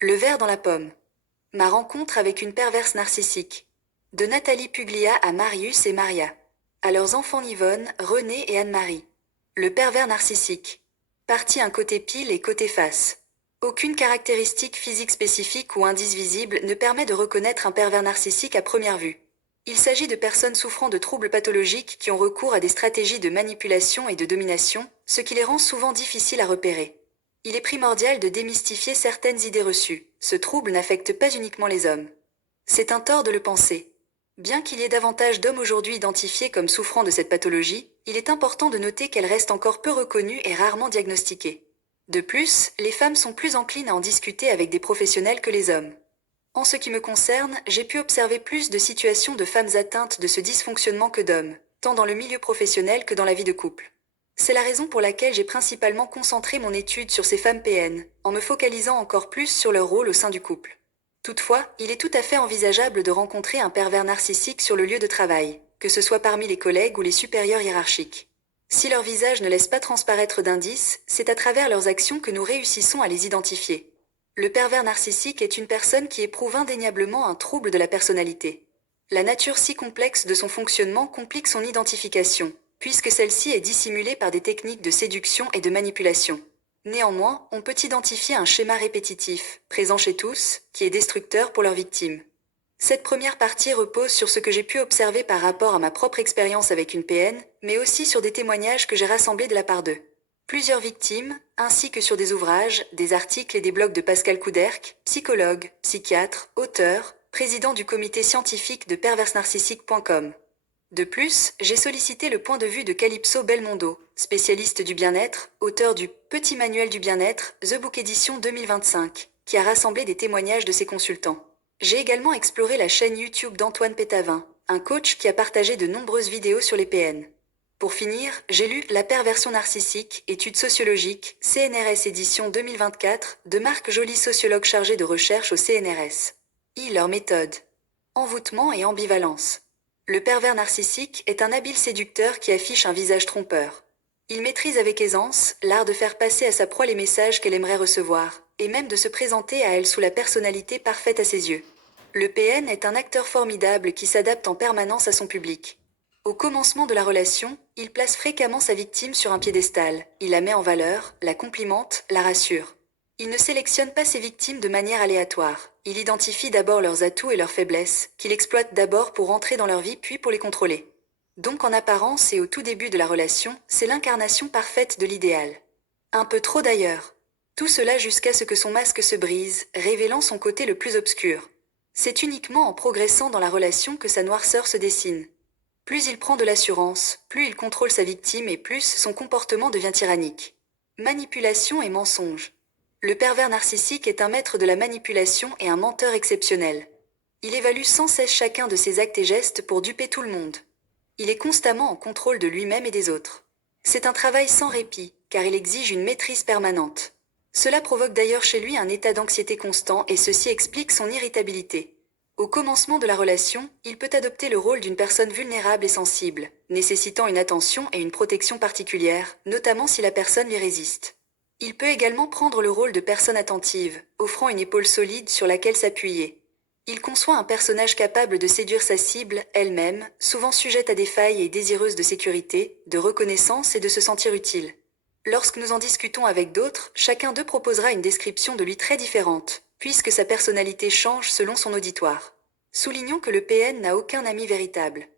Le ver dans la pomme. Ma rencontre avec une perverse narcissique. De Nathalie Puglia à Marius et Maria. À leurs enfants Yvonne, René et Anne-Marie. Le pervers narcissique. Partie un côté pile et côté face. Aucune caractéristique physique spécifique ou indice visible ne permet de reconnaître un pervers narcissique à première vue. Il s'agit de personnes souffrant de troubles pathologiques qui ont recours à des stratégies de manipulation et de domination, ce qui les rend souvent difficiles à repérer. Il est primordial de démystifier certaines idées reçues. Ce trouble n'affecte pas uniquement les hommes. C'est un tort de le penser. Bien qu'il y ait davantage d'hommes aujourd'hui identifiés comme souffrant de cette pathologie, il est important de noter qu'elle reste encore peu reconnue et rarement diagnostiquée. De plus, les femmes sont plus enclines à en discuter avec des professionnels que les hommes. En ce qui me concerne, j'ai pu observer plus de situations de femmes atteintes de ce dysfonctionnement que d'hommes, tant dans le milieu professionnel que dans la vie de couple. C'est la raison pour laquelle j'ai principalement concentré mon étude sur ces femmes PN, en me focalisant encore plus sur leur rôle au sein du couple. Toutefois, il est tout à fait envisageable de rencontrer un pervers narcissique sur le lieu de travail, que ce soit parmi les collègues ou les supérieurs hiérarchiques. Si leur visage ne laisse pas transparaître d'indices, c'est à travers leurs actions que nous réussissons à les identifier. Le pervers narcissique est une personne qui éprouve indéniablement un trouble de la personnalité. La nature si complexe de son fonctionnement complique son identification, puisque celle-ci est dissimulée par des techniques de séduction et de manipulation. Néanmoins, on peut identifier un schéma répétitif, présent chez tous, qui est destructeur pour leurs victimes. Cette première partie repose sur ce que j'ai pu observer par rapport à ma propre expérience avec une PN, mais aussi sur des témoignages que j'ai rassemblés de la part d'eux. Plusieurs victimes, ainsi que sur des ouvrages, des articles et des blogs de Pascal Couderc, psychologue, psychiatre, auteur, président du comité scientifique de perversenarcissique.com. De plus, j'ai sollicité le point de vue de Calypso Belmondo, spécialiste du bien-être, auteur du Petit Manuel du bien-être, The Book Edition 2025, qui a rassemblé des témoignages de ses consultants. J'ai également exploré la chaîne YouTube d'Antoine Pétavin, un coach qui a partagé de nombreuses vidéos sur les PN. Pour finir, j'ai lu La perversion narcissique, études sociologiques, CNRS édition 2024, de Marc Joly, sociologue chargé de recherche au CNRS. Leur méthode. Envoûtement et ambivalence. Le pervers narcissique est un habile séducteur qui affiche un visage trompeur. Il maîtrise avec aisance l'art de faire passer à sa proie les messages qu'elle aimerait recevoir, et même de se présenter à elle sous la personnalité parfaite à ses yeux. Le PN est un acteur formidable qui s'adapte en permanence à son public. Au commencement de la relation, il place fréquemment sa victime sur un piédestal, il la met en valeur, la complimente, la rassure. Il ne sélectionne pas ses victimes de manière aléatoire. Il identifie d'abord leurs atouts et leurs faiblesses, qu'il exploite d'abord pour entrer dans leur vie puis pour les contrôler. Donc en apparence et au tout début de la relation, c'est l'incarnation parfaite de l'idéal. Un peu trop d'ailleurs. Tout cela jusqu'à ce que son masque se brise, révélant son côté le plus obscur. C'est uniquement en progressant dans la relation que sa noirceur se dessine. Plus il prend de l'assurance, plus il contrôle sa victime et plus son comportement devient tyrannique. Manipulation et mensonge. Le pervers narcissique est un maître de la manipulation et un menteur exceptionnel. Il évalue sans cesse chacun de ses actes et gestes pour duper tout le monde. Il est constamment en contrôle de lui-même et des autres. C'est un travail sans répit, car il exige une maîtrise permanente. Cela provoque d'ailleurs chez lui un état d'anxiété constant et ceci explique son irritabilité. Au commencement de la relation, il peut adopter le rôle d'une personne vulnérable et sensible, nécessitant une attention et une protection particulière, notamment si la personne lui résiste. Il peut également prendre le rôle de personne attentive, offrant une épaule solide sur laquelle s'appuyer. Il conçoit un personnage capable de séduire sa cible, elle-même, souvent sujette à des failles et désireuse de sécurité, de reconnaissance et de se sentir utile. Lorsque nous en discutons avec d'autres, chacun d'eux proposera une description de lui très différente, puisque sa personnalité change selon son auditoire. Soulignons que le PN n'a aucun ami véritable.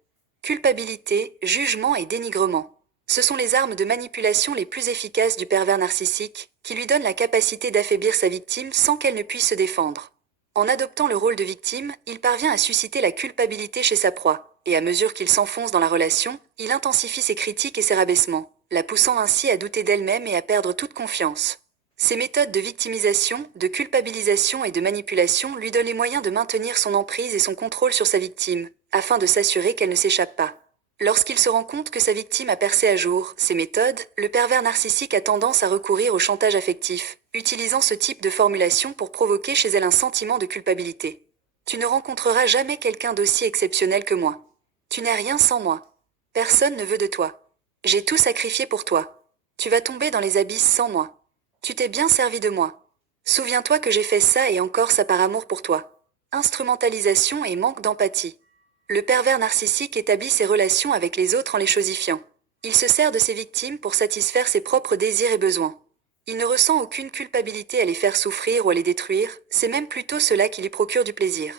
Culpabilité, jugement et dénigrement. Ce sont les armes de manipulation les plus efficaces du pervers narcissique, qui lui donnent la capacité d'affaiblir sa victime sans qu'elle ne puisse se défendre. En adoptant le rôle de victime, il parvient à susciter la culpabilité chez sa proie, et à mesure qu'il s'enfonce dans la relation, il intensifie ses critiques et ses rabaissements, la poussant ainsi à douter d'elle-même et à perdre toute confiance. Ces méthodes de victimisation, de culpabilisation et de manipulation lui donnent les moyens de maintenir son emprise et son contrôle sur sa victime, afin de s'assurer qu'elle ne s'échappe pas. Lorsqu'il se rend compte que sa victime a percé à jour ces méthodes, le pervers narcissique a tendance à recourir au chantage affectif, utilisant ce type de formulation pour provoquer chez elle un sentiment de culpabilité. Tu ne rencontreras jamais quelqu'un d'aussi exceptionnel que moi. Tu n'es rien sans moi. Personne ne veut de toi. J'ai tout sacrifié pour toi. Tu vas tomber dans les abysses sans moi. Tu t'es bien servi de moi. Souviens-toi que j'ai fait ça et encore ça par amour pour toi. Instrumentalisation et manque d'empathie. Le pervers narcissique établit ses relations avec les autres en les chosifiant. Il se sert de ses victimes pour satisfaire ses propres désirs et besoins. Il ne ressent aucune culpabilité à les faire souffrir ou à les détruire, c'est même plutôt cela qui lui procure du plaisir.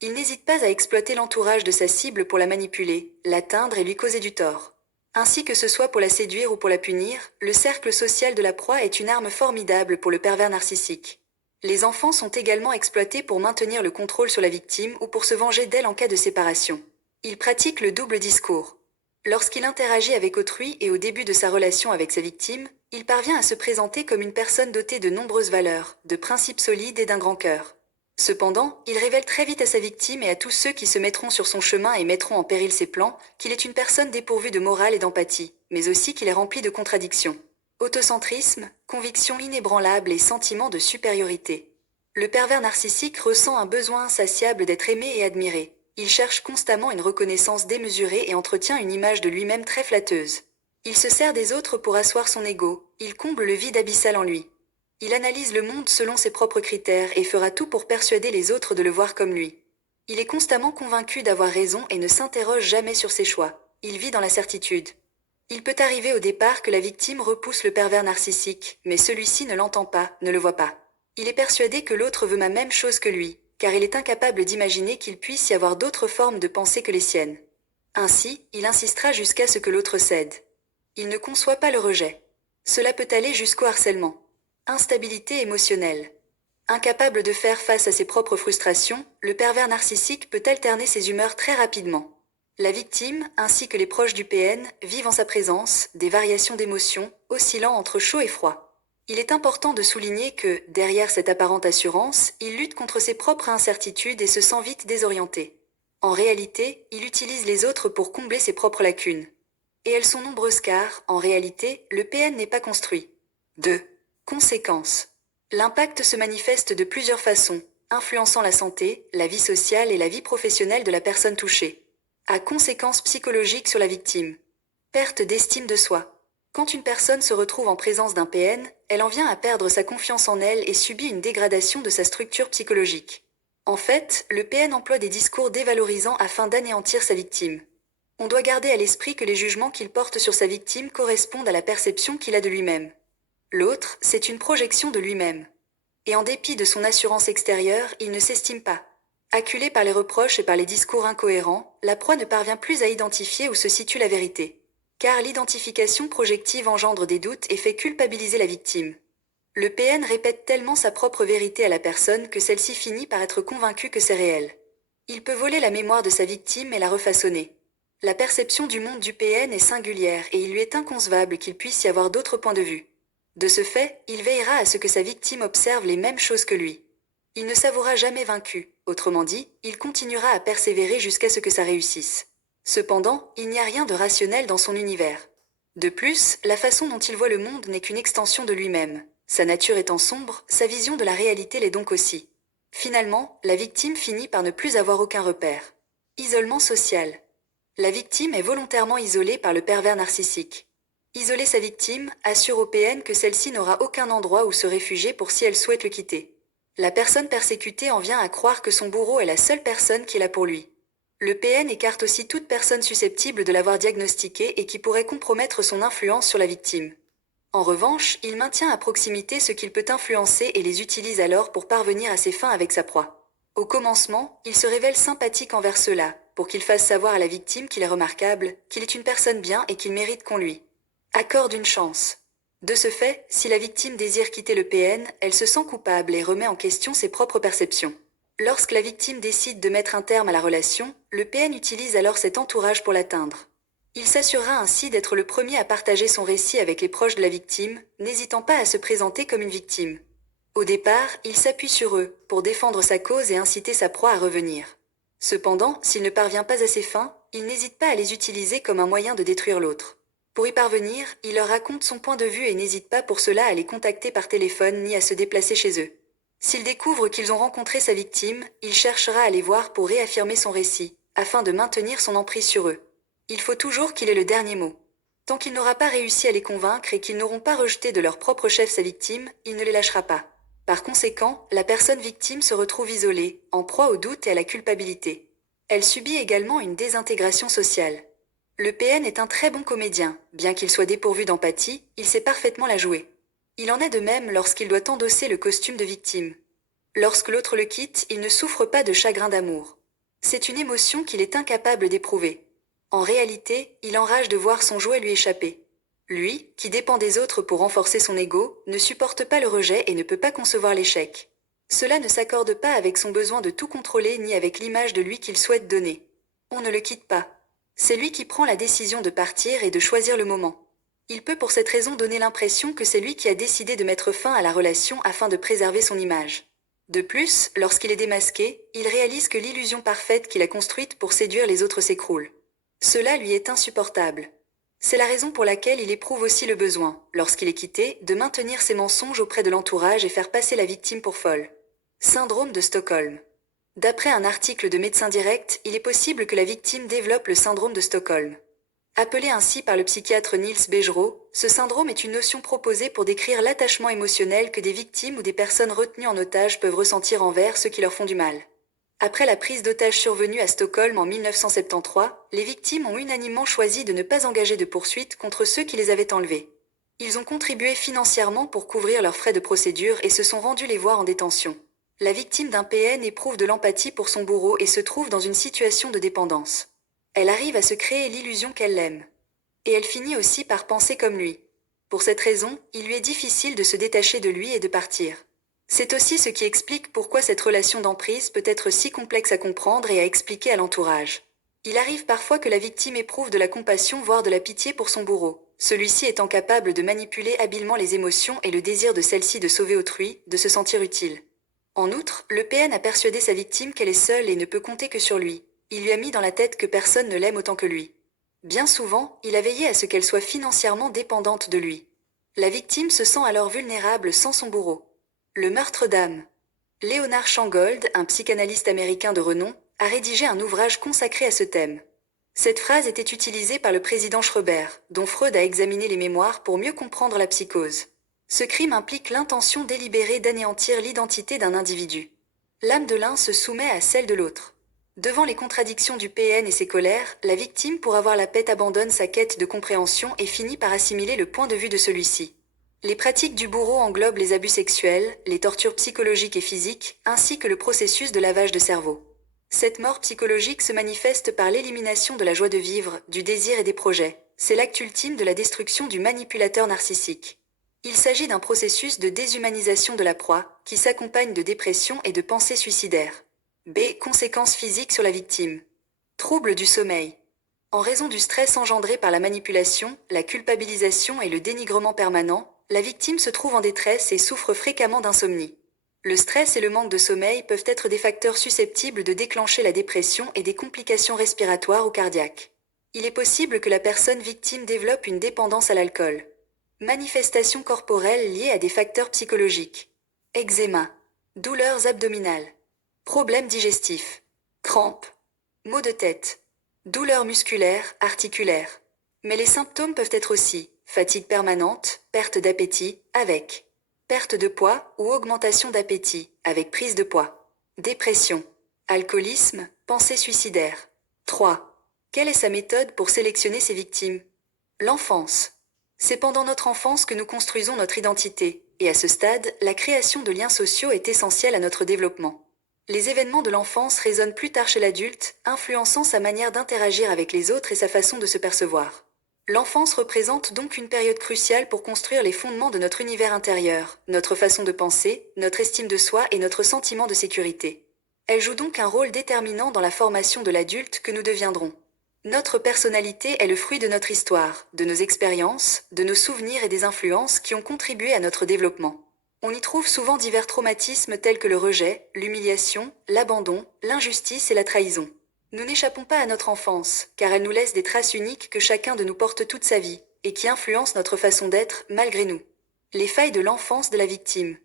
Il n'hésite pas à exploiter l'entourage de sa cible pour la manipuler, l'atteindre et lui causer du tort. Ainsi que ce soit pour la séduire ou pour la punir, le cercle social de la proie est une arme formidable pour le pervers narcissique. Les enfants sont également exploités pour maintenir le contrôle sur la victime ou pour se venger d'elle en cas de séparation. Il pratique le double discours. Lorsqu'il interagit avec autrui et au début de sa relation avec sa victime, il parvient à se présenter comme une personne dotée de nombreuses valeurs, de principes solides et d'un grand cœur. Cependant, il révèle très vite à sa victime et à tous ceux qui se mettront sur son chemin et mettront en péril ses plans, qu'il est une personne dépourvue de morale et d'empathie, mais aussi qu'il est rempli de contradictions. Autocentrisme, conviction inébranlable et sentiment de supériorité. Le pervers narcissique ressent un besoin insatiable d'être aimé et admiré. Il cherche constamment une reconnaissance démesurée et entretient une image de lui-même très flatteuse. Il se sert des autres pour asseoir son ego, il comble le vide abyssal en lui. Il analyse le monde selon ses propres critères et fera tout pour persuader les autres de le voir comme lui. Il est constamment convaincu d'avoir raison et ne s'interroge jamais sur ses choix. Il vit dans la certitude. Il peut arriver au départ que la victime repousse le pervers narcissique, mais celui-ci ne l'entend pas, ne le voit pas. Il est persuadé que l'autre veut la même chose que lui, car il est incapable d'imaginer qu'il puisse y avoir d'autres formes de pensée que les siennes. Ainsi, il insistera jusqu'à ce que l'autre cède. Il ne conçoit pas le rejet. Cela peut aller jusqu'au harcèlement. Instabilité émotionnelle. Incapable de faire face à ses propres frustrations, le pervers narcissique peut alterner ses humeurs très rapidement. La victime, ainsi que les proches du PN, vivent en sa présence des variations d'émotions, oscillant entre chaud et froid. Il est important de souligner que, derrière cette apparente assurance, il lutte contre ses propres incertitudes et se sent vite désorienté. En réalité, il utilise les autres pour combler ses propres lacunes. Et elles sont nombreuses car, en réalité, le PN n'est pas construit. 2. Conséquences. L'impact se manifeste de plusieurs façons, influençant la santé, la vie sociale et la vie professionnelle de la personne touchée. A conséquences psychologiques sur la victime. Perte d'estime de soi. Quand une personne se retrouve en présence d'un PN, elle en vient à perdre sa confiance en elle et subit une dégradation de sa structure psychologique. En fait, le PN emploie des discours dévalorisants afin d'anéantir sa victime. On doit garder à l'esprit que les jugements qu'il porte sur sa victime correspondent à la perception qu'il a de lui-même. L'autre, c'est une projection de lui-même. Et en dépit de son assurance extérieure, il ne s'estime pas. Acculé par les reproches et par les discours incohérents, la proie ne parvient plus à identifier où se situe la vérité. Car l'identification projective engendre des doutes et fait culpabiliser la victime. Le PN répète tellement sa propre vérité à la personne que celle-ci finit par être convaincue que c'est réel. Il peut voler la mémoire de sa victime et la refaçonner. La perception du monde du PN est singulière et il lui est inconcevable qu'il puisse y avoir d'autres points de vue. De ce fait, il veillera à ce que sa victime observe les mêmes choses que lui. Il ne s'avouera jamais vaincu, autrement dit, il continuera à persévérer jusqu'à ce que ça réussisse. Cependant, il n'y a rien de rationnel dans son univers. De plus, la façon dont il voit le monde n'est qu'une extension de lui-même. Sa nature étant sombre, sa vision de la réalité l'est donc aussi. Finalement, la victime finit par ne plus avoir aucun repère. Isolement social. La victime est volontairement isolée par le pervers narcissique. Isoler sa victime assure au PN que celle-ci n'aura aucun endroit où se réfugier pour si elle souhaite le quitter. La personne persécutée en vient à croire que son bourreau est la seule personne qui est là pour lui. Le PN écarte aussi toute personne susceptible de l'avoir diagnostiqué et qui pourrait compromettre son influence sur la victime. En revanche, il maintient à proximité ce qu'il peut influencer et les utilise alors pour parvenir à ses fins avec sa proie. Au commencement, il se révèle sympathique envers cela, pour qu'il fasse savoir à la victime qu'il est remarquable, qu'il est une personne bien et qu'il mérite qu'on lui accorde une chance. De ce fait, si la victime désire quitter le PN, elle se sent coupable et remet en question ses propres perceptions. Lorsque la victime décide de mettre un terme à la relation, le PN utilise alors cet entourage pour l'atteindre. Il s'assurera ainsi d'être le premier à partager son récit avec les proches de la victime, n'hésitant pas à se présenter comme une victime. Au départ, il s'appuie sur eux, pour défendre sa cause et inciter sa proie à revenir. Cependant, s'il ne parvient pas à ses fins, il n'hésite pas à les utiliser comme un moyen de détruire l'autre. Pour y parvenir, il leur raconte son point de vue et n'hésite pas pour cela à les contacter par téléphone ni à se déplacer chez eux. S'il découvre qu'ils ont rencontré sa victime, il cherchera à les voir pour réaffirmer son récit, afin de maintenir son emprise sur eux. Il faut toujours qu'il ait le dernier mot. Tant qu'il n'aura pas réussi à les convaincre et qu'ils n'auront pas rejeté de leur propre chef sa victime, il ne les lâchera pas. Par conséquent, la personne victime se retrouve isolée, en proie au doute et à la culpabilité. Elle subit également une désintégration sociale. Le PN est un très bon comédien, bien qu'il soit dépourvu d'empathie, il sait parfaitement la jouer. Il en est de même lorsqu'il doit endosser le costume de victime. Lorsque l'autre le quitte, il ne souffre pas de chagrin d'amour. C'est une émotion qu'il est incapable d'éprouver. En réalité, il enrage de voir son jouet lui échapper. Lui, qui dépend des autres pour renforcer son ego, ne supporte pas le rejet et ne peut pas concevoir l'échec. Cela ne s'accorde pas avec son besoin de tout contrôler ni avec l'image de lui qu'il souhaite donner. On ne le quitte pas. C'est lui qui prend la décision de partir et de choisir le moment. Il peut pour cette raison donner l'impression que c'est lui qui a décidé de mettre fin à la relation afin de préserver son image. De plus, lorsqu'il est démasqué, il réalise que l'illusion parfaite qu'il a construite pour séduire les autres s'écroule. Cela lui est insupportable. C'est la raison pour laquelle il éprouve aussi le besoin, lorsqu'il est quitté, de maintenir ses mensonges auprès de l'entourage et faire passer la victime pour folle. Syndrome de Stockholm. D'après un article de Médecins Directs, il est possible que la victime développe le syndrome de Stockholm. Appelé ainsi par le psychiatre Niels Bejerot, ce syndrome est une notion proposée pour décrire l'attachement émotionnel que des victimes ou des personnes retenues en otage peuvent ressentir envers ceux qui leur font du mal. Après la prise d'otage survenue à Stockholm en 1973, les victimes ont unanimement choisi de ne pas engager de poursuites contre ceux qui les avaient enlevés. Ils ont contribué financièrement pour couvrir leurs frais de procédure et se sont rendus les voir en détention. La victime d'un PN éprouve de l'empathie pour son bourreau et se trouve dans une situation de dépendance. Elle arrive à se créer l'illusion qu'elle l'aime. Et elle finit aussi par penser comme lui. Pour cette raison, il lui est difficile de se détacher de lui et de partir. C'est aussi ce qui explique pourquoi cette relation d'emprise peut être si complexe à comprendre et à expliquer à l'entourage. Il arrive parfois que la victime éprouve de la compassion voire de la pitié pour son bourreau, celui-ci étant capable de manipuler habilement les émotions et le désir de celle-ci de sauver autrui, de se sentir utile. En outre, le PN a persuadé sa victime qu'elle est seule et ne peut compter que sur lui. Il lui a mis dans la tête que personne ne l'aime autant que lui. Bien souvent, il a veillé à ce qu'elle soit financièrement dépendante de lui. La victime se sent alors vulnérable sans son bourreau. Le meurtre d'âme. Leonard Shangold, un psychanalyste américain de renom, a rédigé un ouvrage consacré à ce thème. Cette phrase était utilisée par le président Schreber, dont Freud a examiné les mémoires pour mieux comprendre la psychose. Ce crime implique l'intention délibérée d'anéantir l'identité d'un individu. L'âme de l'un se soumet à celle de l'autre. Devant les contradictions du PN et ses colères, la victime, pour avoir la paix, abandonne sa quête de compréhension et finit par assimiler le point de vue de celui-ci. Les pratiques du bourreau englobent les abus sexuels, les tortures psychologiques et physiques, ainsi que le processus de lavage de cerveau. Cette mort psychologique se manifeste par l'élimination de la joie de vivre, du désir et des projets. C'est l'acte ultime de la destruction du manipulateur narcissique. Il s'agit d'un processus de déshumanisation de la proie, qui s'accompagne de dépression et de pensées suicidaires. B. Conséquences physiques sur la victime. Troubles du sommeil. En raison du stress engendré par la manipulation, la culpabilisation et le dénigrement permanent, la victime se trouve en détresse et souffre fréquemment d'insomnie. Le stress et le manque de sommeil peuvent être des facteurs susceptibles de déclencher la dépression et des complications respiratoires ou cardiaques. Il est possible que la personne victime développe une dépendance à l'alcool. Manifestations corporelles liées à des facteurs psychologiques. Eczéma. Douleurs abdominales. Problèmes digestifs. Crampes. Maux de tête. Douleurs musculaires, articulaires. Mais les symptômes peuvent être aussi fatigue permanente, perte d'appétit, avec perte de poids ou augmentation d'appétit, avec prise de poids. Dépression. Alcoolisme, pensée suicidaire. 3. Quelle est sa méthode pour sélectionner ses victimes? L'enfance. C'est pendant notre enfance que nous construisons notre identité, et à ce stade, la création de liens sociaux est essentielle à notre développement. Les événements de l'enfance résonnent plus tard chez l'adulte, influençant sa manière d'interagir avec les autres et sa façon de se percevoir. L'enfance représente donc une période cruciale pour construire les fondements de notre univers intérieur, notre façon de penser, notre estime de soi et notre sentiment de sécurité. Elle joue donc un rôle déterminant dans la formation de l'adulte que nous deviendrons. Notre personnalité est le fruit de notre histoire, de nos expériences, de nos souvenirs et des influences qui ont contribué à notre développement. On y trouve souvent divers traumatismes tels que le rejet, l'humiliation, l'abandon, l'injustice et la trahison. Nous n'échappons pas à notre enfance, car elle nous laisse des traces uniques que chacun de nous porte toute sa vie, et qui influencent notre façon d'être, malgré nous. Les failles de l'enfance de la victime.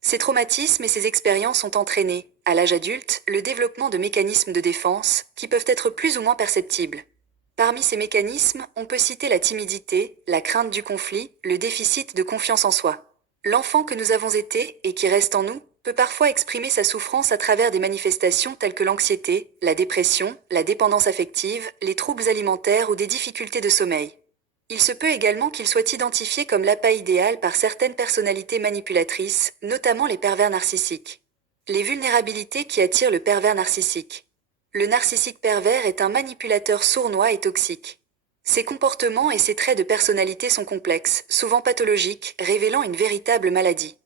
Ces traumatismes et ces expériences ont entraîné, à l'âge adulte, le développement de mécanismes de défense, qui peuvent être plus ou moins perceptibles. Parmi ces mécanismes, on peut citer la timidité, la crainte du conflit, le déficit de confiance en soi. L'enfant que nous avons été, et qui reste en nous, peut parfois exprimer sa souffrance à travers des manifestations telles que l'anxiété, la dépression, la dépendance affective, les troubles alimentaires ou des difficultés de sommeil. Il se peut également qu'il soit identifié comme l'appât idéal par certaines personnalités manipulatrices, notamment les pervers narcissiques. Les vulnérabilités qui attirent le pervers narcissique. Le narcissique pervers est un manipulateur sournois et toxique. Ses comportements et ses traits de personnalité sont complexes, souvent pathologiques, révélant une véritable maladie.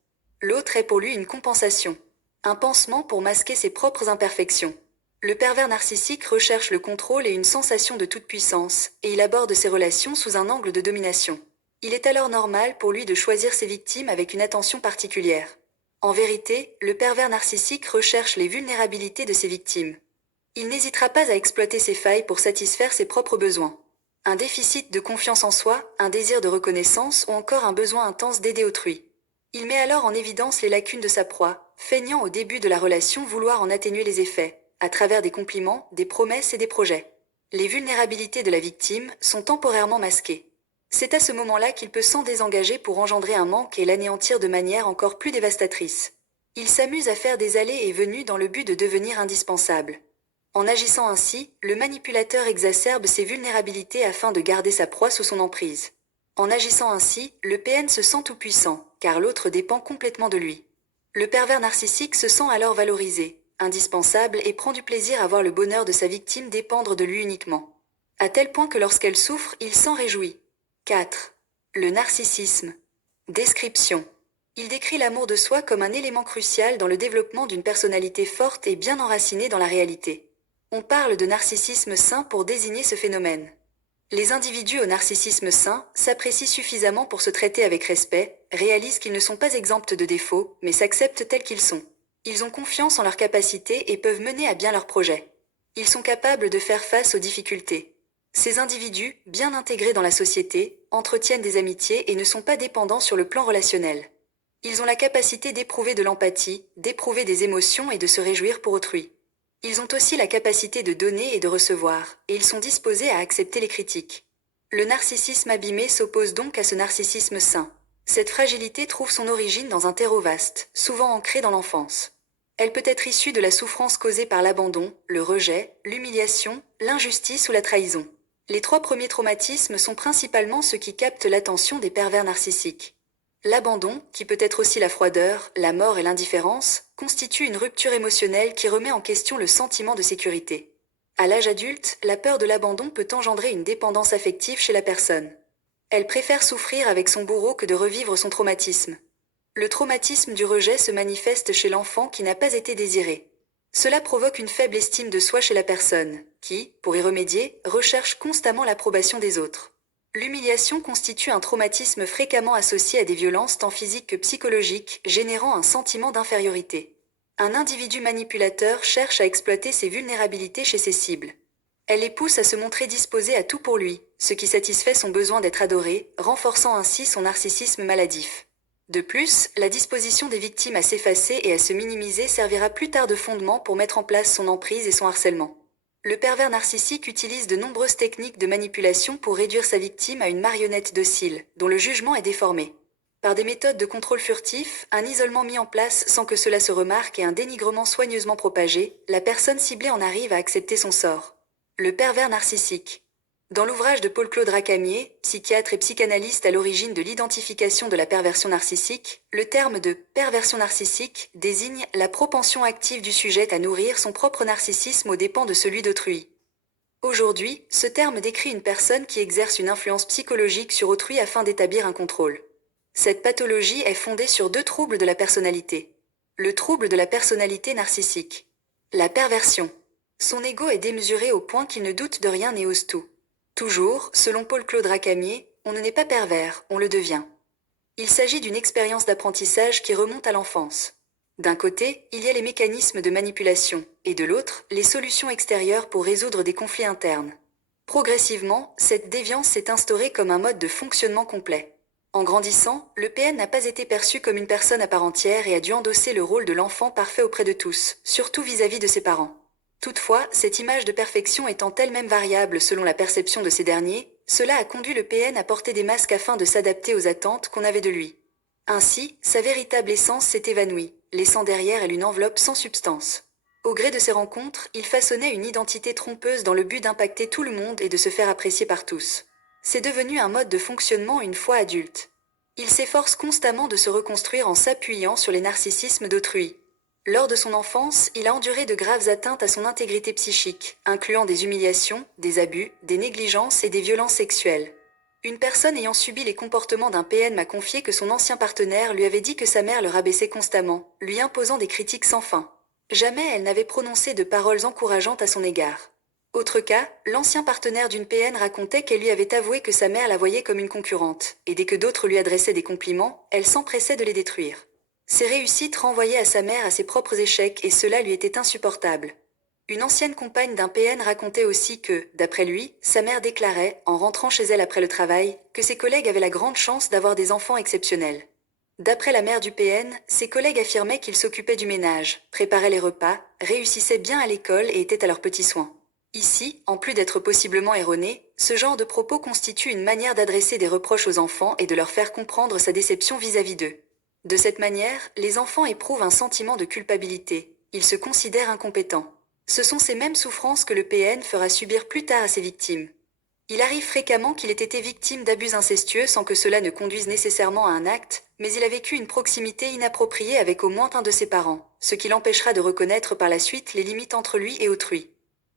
L'autre est pour lui une compensation. Un pansement pour masquer ses propres imperfections. Le pervers narcissique recherche le contrôle et une sensation de toute puissance, et il aborde ses relations sous un angle de domination. Il est alors normal pour lui de choisir ses victimes avec une attention particulière. En vérité, le pervers narcissique recherche les vulnérabilités de ses victimes. Il n'hésitera pas à exploiter ses failles pour satisfaire ses propres besoins. Un déficit de confiance en soi, un désir de reconnaissance ou encore un besoin intense d'aider autrui. Il met alors en évidence les lacunes de sa proie, feignant au début de la relation vouloir en atténuer les effets, à travers des compliments, des promesses et des projets. Les vulnérabilités de la victime sont temporairement masquées. C'est à ce moment-là qu'il peut s'en désengager pour engendrer un manque et l'anéantir de manière encore plus dévastatrice. Il s'amuse à faire des allées et venues dans le but de devenir indispensable. En agissant ainsi, le manipulateur exacerbe ses vulnérabilités afin de garder sa proie sous son emprise. En agissant ainsi, le PN se sent tout-puissant, car l'autre dépend complètement de lui. Le pervers narcissique se sent alors valorisé, indispensable et prend du plaisir à voir le bonheur de sa victime dépendre de lui uniquement. À tel point que lorsqu'elle souffre, il s'en réjouit. 4. Le narcissisme. Description. Il décrit l'amour de soi comme un élément crucial dans le développement d'une personnalité forte et bien enracinée dans la réalité. On parle de narcissisme sain pour désigner ce phénomène. Les individus au narcissisme sain s'apprécient suffisamment pour se traiter avec respect, réalisent qu'ils ne sont pas exempts de défauts, mais s'acceptent tels qu'ils sont. Ils ont confiance en leurs capacités et peuvent mener à bien leurs projets. Ils sont capables de faire face aux difficultés. Ces individus, bien intégrés dans la société, entretiennent des amitiés et ne sont pas dépendants sur le plan relationnel. Ils ont la capacité d'éprouver de l'empathie, d'éprouver des émotions et de se réjouir pour autrui. Ils ont aussi la capacité de donner et de recevoir, et ils sont disposés à accepter les critiques. Le narcissisme abîmé s'oppose donc à ce narcissisme sain. Cette fragilité trouve son origine dans un terreau vaste, souvent ancré dans l'enfance. Elle peut être issue de la souffrance causée par l'abandon, le rejet, l'humiliation, l'injustice ou la trahison. Les 3 premiers traumatismes sont principalement ceux qui captent l'attention des pervers narcissiques. L'abandon, qui peut être aussi la froideur, la mort et l'indifférence, constitue une rupture émotionnelle qui remet en question le sentiment de sécurité. À l'âge adulte, la peur de l'abandon peut engendrer une dépendance affective chez la personne. Elle préfère souffrir avec son bourreau que de revivre son traumatisme. Le traumatisme du rejet se manifeste chez l'enfant qui n'a pas été désiré. Cela provoque une faible estime de soi chez la personne, qui, pour y remédier, recherche constamment l'approbation des autres. L'humiliation constitue un traumatisme fréquemment associé à des violences tant physiques que psychologiques, générant un sentiment d'infériorité. Un individu manipulateur cherche à exploiter ses vulnérabilités chez ses cibles. Elle les pousse à se montrer disposée à tout pour lui, ce qui satisfait son besoin d'être adoré, renforçant ainsi son narcissisme maladif. De plus, la disposition des victimes à s'effacer et à se minimiser servira plus tard de fondement pour mettre en place son emprise et son harcèlement. Le pervers narcissique utilise de nombreuses techniques de manipulation pour réduire sa victime à une marionnette docile, dont le jugement est déformé. Par des méthodes de contrôle furtif, un isolement mis en place sans que cela se remarque et un dénigrement soigneusement propagé, la personne ciblée en arrive à accepter son sort. Le pervers narcissique. Dans l'ouvrage de Paul-Claude Racamier, psychiatre et psychanalyste à l'origine de l'identification de la perversion narcissique, le terme de « perversion narcissique » désigne la propension active du sujet à nourrir son propre narcissisme aux dépens de celui d'autrui. Aujourd'hui, ce terme décrit une personne qui exerce une influence psychologique sur autrui afin d'établir un contrôle. Cette pathologie est fondée sur 2 troubles de la personnalité. Le trouble de la personnalité narcissique. La perversion. Son ego est démesuré au point qu'il ne doute de rien et ose tout. Toujours, selon Paul-Claude Racamier, on ne naît pas pervers, on le devient. Il s'agit d'une expérience d'apprentissage qui remonte à l'enfance. D'un côté, il y a les mécanismes de manipulation, et de l'autre, les solutions extérieures pour résoudre des conflits internes. Progressivement, cette déviance s'est instaurée comme un mode de fonctionnement complet. En grandissant, le PN n'a pas été perçu comme une personne à part entière et a dû endosser le rôle de l'enfant parfait auprès de tous, surtout vis-à-vis de ses parents. Toutefois, cette image de perfection étant elle-même variable selon la perception de ces derniers, cela a conduit le PN à porter des masques afin de s'adapter aux attentes qu'on avait de lui. Ainsi, sa véritable essence s'est évanouie, laissant derrière elle une enveloppe sans substance. Au gré de ces rencontres, il façonnait une identité trompeuse dans le but d'impacter tout le monde et de se faire apprécier par tous. C'est devenu un mode de fonctionnement une fois adulte. Il s'efforce constamment de se reconstruire en s'appuyant sur les narcissismes d'autrui. Lors de son enfance, il a enduré de graves atteintes à son intégrité psychique, incluant des humiliations, des abus, des négligences et des violences sexuelles. Une personne ayant subi les comportements d'un PN m'a confié que son ancien partenaire lui avait dit que sa mère le rabaissait constamment, lui imposant des critiques sans fin. Jamais elle n'avait prononcé de paroles encourageantes à son égard. Autre cas, l'ancien partenaire d'une PN racontait qu'elle lui avait avoué que sa mère la voyait comme une concurrente, et dès que d'autres lui adressaient des compliments, elle s'empressait de les détruire. Ses réussites renvoyaient à sa mère à ses propres échecs et cela lui était insupportable. Une ancienne compagne d'un PN racontait aussi que, d'après lui, sa mère déclarait, en rentrant chez elle après le travail, que ses collègues avaient la grande chance d'avoir des enfants exceptionnels. D'après la mère du PN, ses collègues affirmaient qu'ils s'occupaient du ménage, préparaient les repas, réussissaient bien à l'école et étaient à leurs petits soins. Ici, en plus d'être possiblement erroné, ce genre de propos constitue une manière d'adresser des reproches aux enfants et de leur faire comprendre sa déception vis-à-vis d'eux. De cette manière, les enfants éprouvent un sentiment de culpabilité. Ils se considèrent incompétents. Ce sont ces mêmes souffrances que le PN fera subir plus tard à ses victimes. Il arrive fréquemment qu'il ait été victime d'abus incestueux sans que cela ne conduise nécessairement à un acte, mais il a vécu une proximité inappropriée avec au moins un de ses parents, ce qui l'empêchera de reconnaître par la suite les limites entre lui et autrui.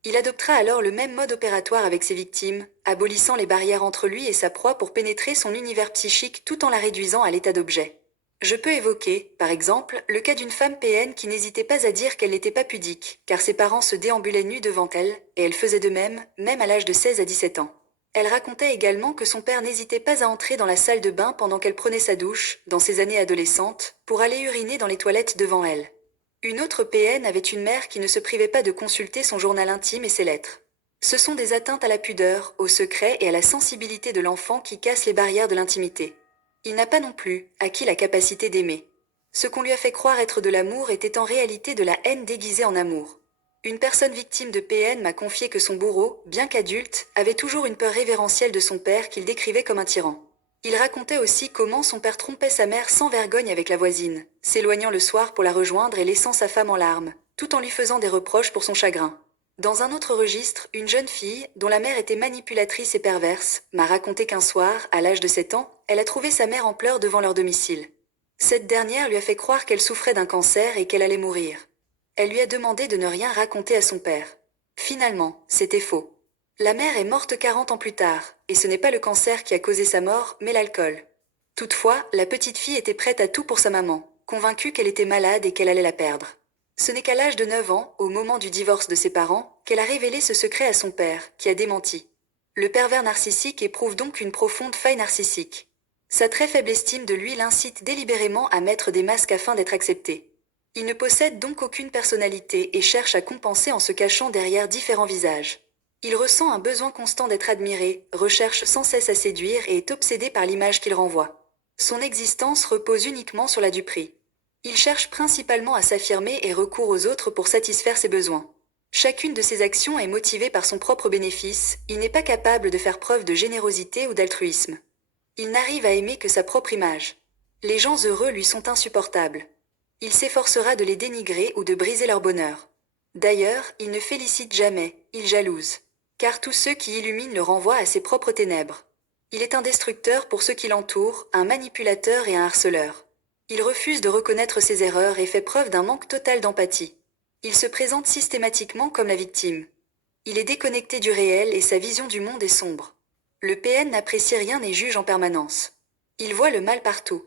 Il adoptera alors le même mode opératoire avec ses victimes, abolissant les barrières entre lui et sa proie pour pénétrer son univers psychique tout en la réduisant à l'état d'objet. Je peux évoquer, par exemple, le cas d'une femme PN qui n'hésitait pas à dire qu'elle n'était pas pudique, car ses parents se déambulaient nus devant elle, et elle faisait de même, même à l'âge de 16 à 17 ans. Elle racontait également que son père n'hésitait pas à entrer dans la salle de bain pendant qu'elle prenait sa douche, dans ses années adolescentes, pour aller uriner dans les toilettes devant elle. Une autre PN avait une mère qui ne se privait pas de consulter son journal intime et ses lettres. Ce sont des atteintes à la pudeur, au secret et à la sensibilité de l'enfant qui cassent les barrières de l'intimité. Il n'a pas non plus acquis la capacité d'aimer. Ce qu'on lui a fait croire être de l'amour était en réalité de la haine déguisée en amour. Une personne victime de PN m'a confié que son bourreau, bien qu'adulte, avait toujours une peur révérentielle de son père qu'il décrivait comme un tyran. Il racontait aussi comment son père trompait sa mère sans vergogne avec la voisine, s'éloignant le soir pour la rejoindre et laissant sa femme en larmes, tout en lui faisant des reproches pour son chagrin. Dans un autre registre, une jeune fille, dont la mère était manipulatrice et perverse, m'a raconté qu'un soir, à l'âge de 7 ans, elle a trouvé sa mère en pleurs devant leur domicile. Cette dernière lui a fait croire qu'elle souffrait d'un cancer et qu'elle allait mourir. Elle lui a demandé de ne rien raconter à son père. Finalement, c'était faux. La mère est morte 40 ans plus tard, et ce n'est pas le cancer qui a causé sa mort, mais l'alcool. Toutefois, la petite fille était prête à tout pour sa maman, convaincue qu'elle était malade et qu'elle allait la perdre. Ce n'est qu'à l'âge de 9 ans, au moment du divorce de ses parents, qu'elle a révélé ce secret à son père, qui a démenti. Le pervers narcissique éprouve donc une profonde faille narcissique. Sa très faible estime de lui l'incite délibérément à mettre des masques afin d'être accepté. Il ne possède donc aucune personnalité et cherche à compenser en se cachant derrière différents visages. Il ressent un besoin constant d'être admiré, recherche sans cesse à séduire et est obsédé par l'image qu'il renvoie. Son existence repose uniquement sur la duperie. Il cherche principalement à s'affirmer et recourt aux autres pour satisfaire ses besoins. Chacune de ses actions est motivée par son propre bénéfice, il n'est pas capable de faire preuve de générosité ou d'altruisme. Il n'arrive à aimer que sa propre image. Les gens heureux lui sont insupportables. Il s'efforcera de les dénigrer ou de briser leur bonheur. D'ailleurs, il ne félicite jamais, il jalouse. Car tous ceux qui illuminent le renvoient à ses propres ténèbres. Il est un destructeur pour ceux qui l'entourent, un manipulateur et un harceleur. Il refuse de reconnaître ses erreurs et fait preuve d'un manque total d'empathie. Il se présente systématiquement comme la victime. Il est déconnecté du réel et sa vision du monde est sombre. Le PN n'apprécie rien et juge en permanence. Il voit le mal partout.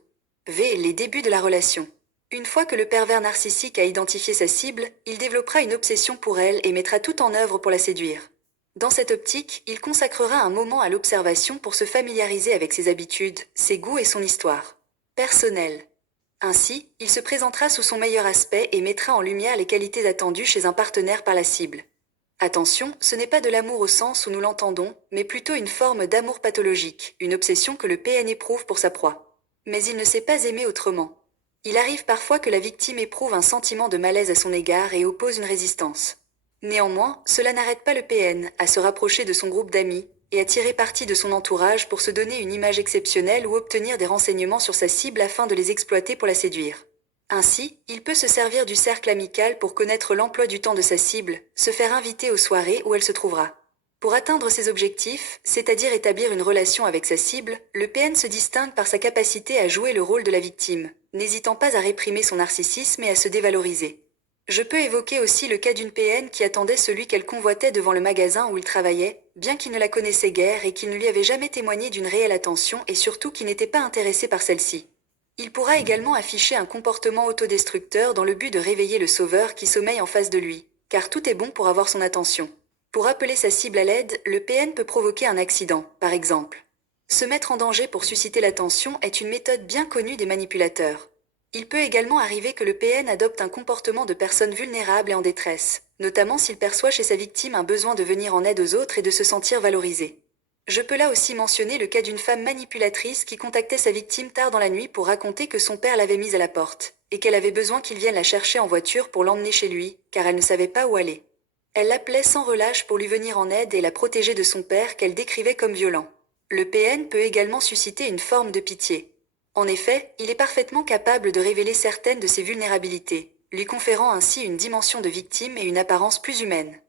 Les débuts de la relation. Une fois que le pervers narcissique a identifié sa cible, il développera une obsession pour elle et mettra tout en œuvre pour la séduire. Dans cette optique, il consacrera un moment à l'observation pour se familiariser avec ses habitudes, ses goûts et son histoire personnelle. Ainsi, il se présentera sous son meilleur aspect et mettra en lumière les qualités attendues chez un partenaire par la cible. Attention, ce n'est pas de l'amour au sens où nous l'entendons, mais plutôt une forme d'amour pathologique, une obsession que le PN éprouve pour sa proie. Mais il ne sait pas aimer autrement. Il arrive parfois que la victime éprouve un sentiment de malaise à son égard et oppose une résistance. Néanmoins, cela n'arrête pas le PN à se rapprocher de son groupe d'amis, et à tirer parti de son entourage pour se donner une image exceptionnelle ou obtenir des renseignements sur sa cible afin de les exploiter pour la séduire. Ainsi, il peut se servir du cercle amical pour connaître l'emploi du temps de sa cible, se faire inviter aux soirées où elle se trouvera. Pour atteindre ses objectifs, c'est-à-dire établir une relation avec sa cible, le PN se distingue par sa capacité à jouer le rôle de la victime, n'hésitant pas à réprimer son narcissisme et à se dévaloriser. Je peux évoquer aussi le cas d'une PN qui attendait celui qu'elle convoitait devant le magasin où il travaillait, bien qu'il ne la connaissait guère et qu'il ne lui avait jamais témoigné d'une réelle attention et surtout qu'il n'était pas intéressé par celle-ci. Il pourra également afficher un comportement autodestructeur dans le but de réveiller le sauveur qui sommeille en face de lui, car tout est bon pour avoir son attention. Pour appeler sa cible à l'aide, le PN peut provoquer un accident, par exemple. Se mettre en danger pour susciter l'attention est une méthode bien connue des manipulateurs. Il peut également arriver que le PN adopte un comportement de personne vulnérable et en détresse, notamment s'il perçoit chez sa victime un besoin de venir en aide aux autres et de se sentir valorisé. Je peux là aussi mentionner le cas d'une femme manipulatrice qui contactait sa victime tard dans la nuit pour raconter que son père l'avait mise à la porte, et qu'elle avait besoin qu'il vienne la chercher en voiture pour l'emmener chez lui, car elle ne savait pas où aller. Elle l'appelait sans relâche pour lui venir en aide et la protéger de son père qu'elle décrivait comme violent. Le PN peut également susciter une forme de pitié. En effet, il est parfaitement capable de révéler certaines de ses vulnérabilités, lui conférant ainsi une dimension de victime et une apparence plus humaine.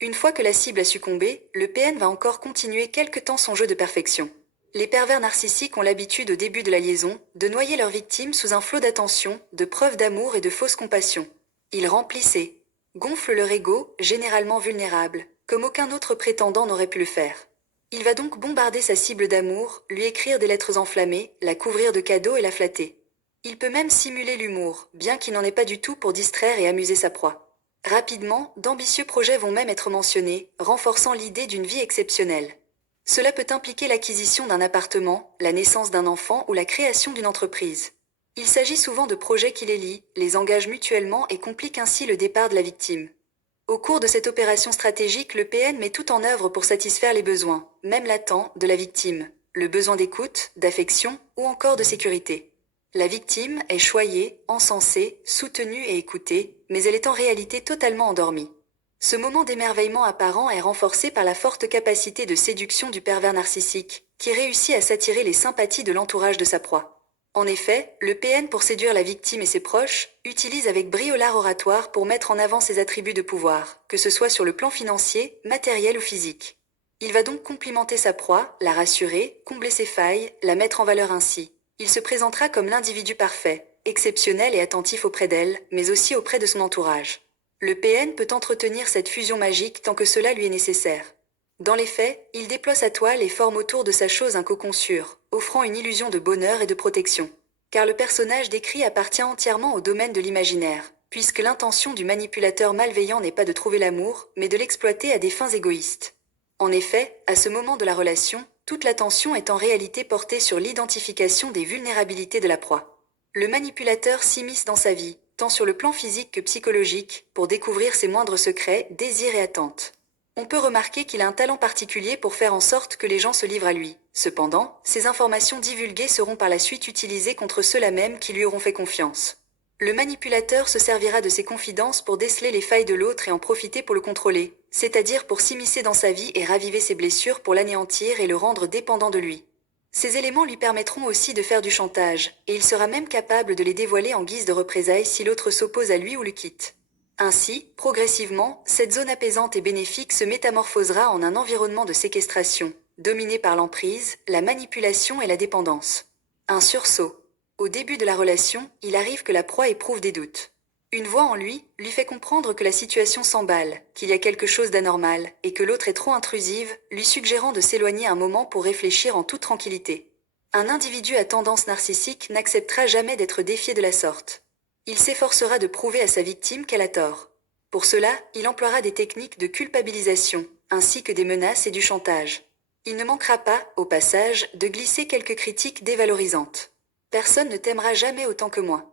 Une fois que la cible a succombé, le PN va encore continuer quelque temps son jeu de perfection. Les pervers narcissiques ont l'habitude au début de la liaison de noyer leur victime sous un flot d'attention, de preuves d'amour et de fausses compassions. Ils remplissent et gonflent leur ego, généralement vulnérable, comme aucun autre prétendant n'aurait pu le faire. Il va donc bombarder sa cible d'amour, lui écrire des lettres enflammées, la couvrir de cadeaux et la flatter. Il peut même simuler l'humour, bien qu'il n'en ait pas du tout pour distraire et amuser sa proie. Rapidement, d'ambitieux projets vont même être mentionnés, renforçant l'idée d'une vie exceptionnelle. Cela peut impliquer l'acquisition d'un appartement, la naissance d'un enfant ou la création d'une entreprise. Il s'agit souvent de projets qui les lient, les engagent mutuellement et compliquent ainsi le départ de la victime. Au cours de cette opération stratégique, le PN met tout en œuvre pour satisfaire les besoins, même latents, de la victime, le besoin d'écoute, d'affection ou encore de sécurité. La victime est choyée, encensée, soutenue et écoutée, mais elle est en réalité totalement endormie. Ce moment d'émerveillement apparent est renforcé par la forte capacité de séduction du pervers narcissique, qui réussit à s'attirer les sympathies de l'entourage de sa proie. En effet, le PN pour séduire la victime et ses proches, utilise avec brio l'art oratoire pour mettre en avant ses attributs de pouvoir, que ce soit sur le plan financier, matériel ou physique. Il va donc complimenter sa proie, la rassurer, combler ses failles, la mettre en valeur ainsi. Il se présentera comme l'individu parfait, exceptionnel et attentif auprès d'elle, mais aussi auprès de son entourage. Le PN peut entretenir cette fusion magique tant que cela lui est nécessaire. Dans les faits, il déploie sa toile et forme autour de sa chose un cocon sûr, offrant une illusion de bonheur et de protection. Car le personnage décrit appartient entièrement au domaine de l'imaginaire, puisque l'intention du manipulateur malveillant n'est pas de trouver l'amour, mais de l'exploiter à des fins égoïstes. En effet, à ce moment de la relation, toute l'attention est en réalité portée sur l'identification des vulnérabilités de la proie. Le manipulateur s'immisce dans sa vie, tant sur le plan physique que psychologique, pour découvrir ses moindres secrets, désirs et attentes. On peut remarquer qu'il a un talent particulier pour faire en sorte que les gens se livrent à lui. Cependant, ces informations divulguées seront par la suite utilisées contre ceux-là même qui lui auront fait confiance. Le manipulateur se servira de ses confidences pour déceler les failles de l'autre et en profiter pour le contrôler, c'est-à-dire pour s'immiscer dans sa vie et raviver ses blessures pour l'anéantir et le rendre dépendant de lui. Ces éléments lui permettront aussi de faire du chantage, et il sera même capable de les dévoiler en guise de représailles si l'autre s'oppose à lui ou le quitte. Ainsi, progressivement, cette zone apaisante et bénéfique se métamorphosera en un environnement de séquestration, dominé par l'emprise, la manipulation et la dépendance. Un sursaut. Au début de la relation, il arrive que la proie éprouve des doutes. Une voix en lui fait comprendre que la situation s'emballe, qu'il y a quelque chose d'anormal, et que l'autre est trop intrusive, lui suggérant de s'éloigner un moment pour réfléchir en toute tranquillité. Un individu à tendance narcissique n'acceptera jamais d'être défié de la sorte. Il s'efforcera de prouver à sa victime qu'elle a tort. Pour cela, il emploiera des techniques de culpabilisation, ainsi que des menaces et du chantage. Il ne manquera pas, au passage, de glisser quelques critiques dévalorisantes. Personne ne t'aimera jamais autant que moi.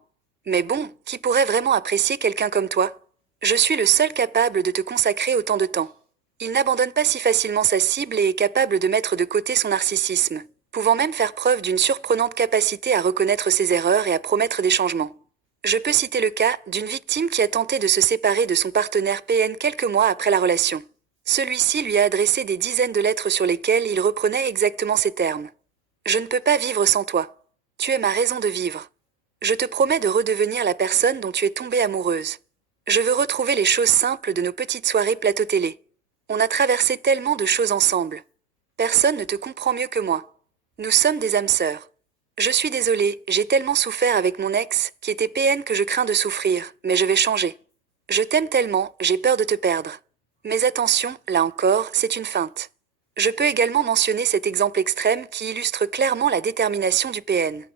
Mais bon, qui pourrait vraiment apprécier quelqu'un comme toi? Je suis le seul capable de te consacrer autant de temps. Il n'abandonne pas si facilement sa cible et est capable de mettre de côté son narcissisme, pouvant même faire preuve d'une surprenante capacité à reconnaître ses erreurs et à promettre des changements. Je peux citer le cas d'une victime qui a tenté de se séparer de son partenaire PN quelques mois après la relation. Celui-ci lui a adressé des dizaines de lettres sur lesquelles il reprenait exactement ces termes. Je ne peux pas vivre sans toi. Tu es ma raison de vivre. Je te promets de redevenir la personne dont tu es tombée amoureuse. Je veux retrouver les choses simples de nos petites soirées plateau télé. On a traversé tellement de choses ensemble. Personne ne te comprend mieux que moi. Nous sommes des âmes sœurs. Je suis désolée, j'ai tellement souffert avec mon ex, qui était PN que je crains de souffrir, mais je vais changer. Je t'aime tellement, j'ai peur de te perdre. Mais attention, là encore, c'est une feinte. Je peux également mentionner cet exemple extrême qui illustre clairement la détermination du PN.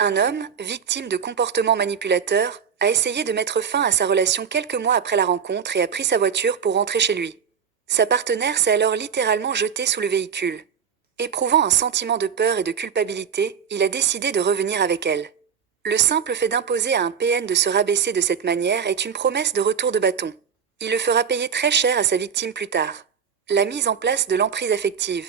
Un homme, victime de comportements manipulateurs, a essayé de mettre fin à sa relation quelques mois après la rencontre et a pris sa voiture pour rentrer chez lui. Sa partenaire s'est alors littéralement jetée sous le véhicule. Éprouvant un sentiment de peur et de culpabilité, il a décidé de revenir avec elle. Le simple fait d'imposer à un PN de se rabaisser de cette manière est une promesse de retour de bâton. Il le fera payer très cher à sa victime plus tard. La mise en place de l'emprise affective.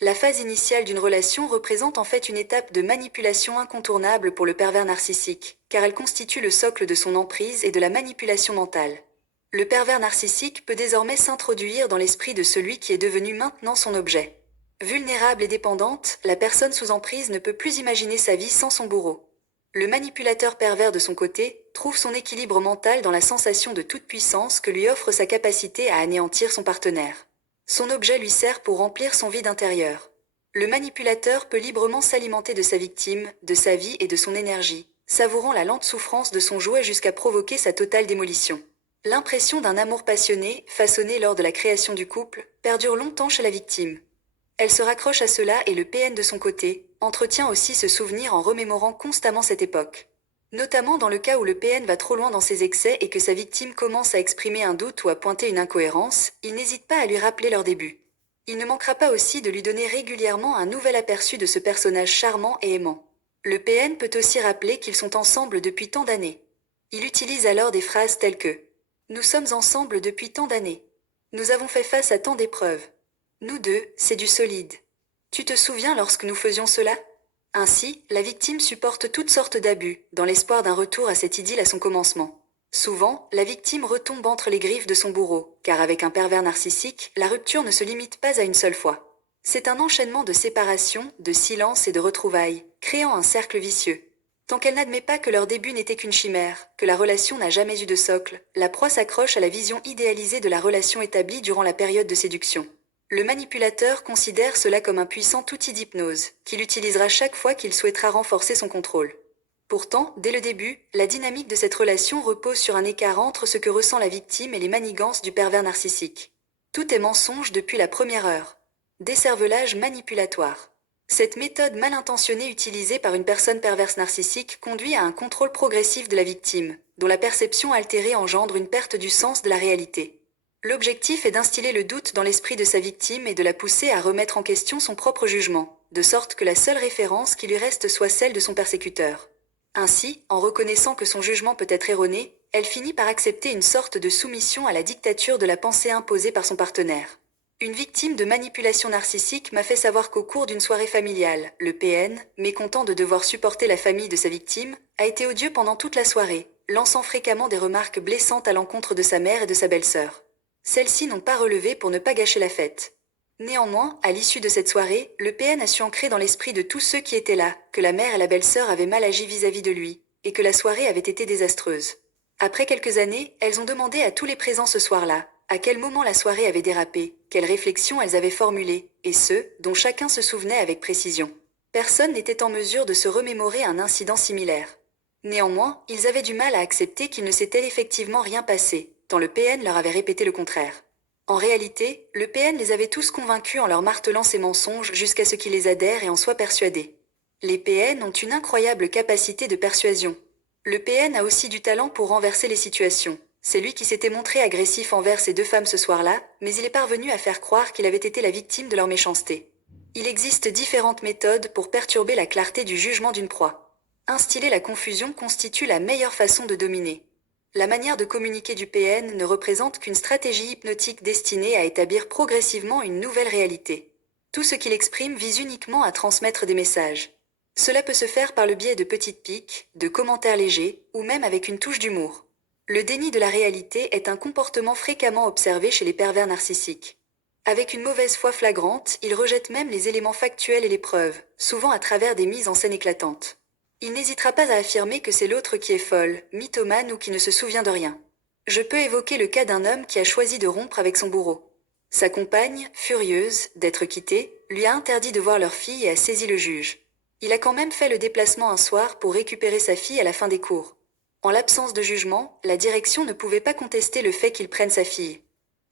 La phase initiale d'une relation représente en fait une étape de manipulation incontournable pour le pervers narcissique, car elle constitue le socle de son emprise et de la manipulation mentale. Le pervers narcissique peut désormais s'introduire dans l'esprit de celui qui est devenu maintenant son objet. Vulnérable et dépendante, la personne sous emprise ne peut plus imaginer sa vie sans son bourreau. Le manipulateur pervers de son côté trouve son équilibre mental dans la sensation de toute puissance que lui offre sa capacité à anéantir son partenaire. Son objet lui sert pour remplir son vide intérieur. Le manipulateur peut librement s'alimenter de sa victime, de sa vie et de son énergie, savourant la lente souffrance de son jouet jusqu'à provoquer sa totale démolition. L'impression d'un amour passionné, façonné lors de la création du couple, perdure longtemps chez la victime. Elle se raccroche à cela et le PN de son côté entretient aussi ce souvenir en remémorant constamment cette époque. Notamment dans le cas où le PN va trop loin dans ses excès et que sa victime commence à exprimer un doute ou à pointer une incohérence, il n'hésite pas à lui rappeler leur début. Il ne manquera pas aussi de lui donner régulièrement un nouvel aperçu de ce personnage charmant et aimant. Le PN peut aussi rappeler qu'ils sont ensemble depuis tant d'années. Il utilise alors des phrases telles que « Nous sommes ensemble depuis tant d'années. Nous avons fait face à tant d'épreuves. Nous deux, c'est du solide. Tu te souviens lorsque nous faisions cela ? » Ainsi, la victime supporte toutes sortes d'abus, dans l'espoir d'un retour à cette idylle à son commencement. Souvent, la victime retombe entre les griffes de son bourreau, car avec un pervers narcissique, la rupture ne se limite pas à une seule fois. C'est un enchaînement de séparations, de silences et de retrouvailles, créant un cercle vicieux. Tant qu'elle n'admet pas que leur début n'était qu'une chimère, que la relation n'a jamais eu de socle, la proie s'accroche à la vision idéalisée de la relation établie durant la période de séduction. Le manipulateur considère cela comme un puissant outil d'hypnose, qu'il utilisera chaque fois qu'il souhaitera renforcer son contrôle. Pourtant, dès le début, la dynamique de cette relation repose sur un écart entre ce que ressent la victime et les manigances du pervers narcissique. Tout est mensonge depuis la première heure. Décervelage manipulatoire. Cette méthode mal intentionnée utilisée par une personne perverse narcissique conduit à un contrôle progressif de la victime, dont la perception altérée engendre une perte du sens de la réalité. L'objectif est d'instiller le doute dans l'esprit de sa victime et de la pousser à remettre en question son propre jugement, de sorte que la seule référence qui lui reste soit celle de son persécuteur. Ainsi, en reconnaissant que son jugement peut être erroné, elle finit par accepter une sorte de soumission à la dictature de la pensée imposée par son partenaire. Une victime de manipulation narcissique m'a fait savoir qu'au cours d'une soirée familiale, le PN, mécontent de devoir supporter la famille de sa victime, a été odieux pendant toute la soirée, lançant fréquemment des remarques blessantes à l'encontre de sa mère et de sa belle-sœur. Celles-ci n'ont pas relevé pour ne pas gâcher la fête. Néanmoins, à l'issue de cette soirée, le PN a su ancrer dans l'esprit de tous ceux qui étaient là, que la mère et la belle-sœur avaient mal agi vis-à-vis de lui, et que la soirée avait été désastreuse. Après quelques années, elles ont demandé à tous les présents ce soir-là, à quel moment la soirée avait dérapé, quelles réflexions elles avaient formulées, et ce, dont chacun se souvenait avec précision. Personne n'était en mesure de se remémorer un incident similaire. Néanmoins, ils avaient du mal à accepter qu'il ne s'était effectivement rien passé, tant le PN leur avait répété le contraire. En réalité, le PN les avait tous convaincus en leur martelant ces mensonges jusqu'à ce qu'ils les adhèrent et en soient persuadés. Les PN ont une incroyable capacité de persuasion. Le PN a aussi du talent pour renverser les situations. C'est lui qui s'était montré agressif envers ces deux femmes ce soir-là, mais il est parvenu à faire croire qu'il avait été la victime de leur méchanceté. Il existe différentes méthodes pour perturber la clarté du jugement d'une proie. Instiller la confusion constitue la meilleure façon de dominer. La manière de communiquer du PN ne représente qu'une stratégie hypnotique destinée à établir progressivement une nouvelle réalité. Tout ce qu'il exprime vise uniquement à transmettre des messages. Cela peut se faire par le biais de petites piques, de commentaires légers, ou même avec une touche d'humour. Le déni de la réalité est un comportement fréquemment observé chez les pervers narcissiques. Avec une mauvaise foi flagrante, il rejette même les éléments factuels et les preuves, souvent à travers des mises en scène éclatantes. Il n'hésitera pas à affirmer que c'est l'autre qui est folle, mythomane ou qui ne se souvient de rien. Je peux évoquer le cas d'un homme qui a choisi de rompre avec son bourreau. Sa compagne, furieuse d'être quittée, lui a interdit de voir leur fille et a saisi le juge. Il a quand même fait le déplacement un soir pour récupérer sa fille à la fin des cours. En l'absence de jugement, la direction ne pouvait pas contester le fait qu'il prenne sa fille.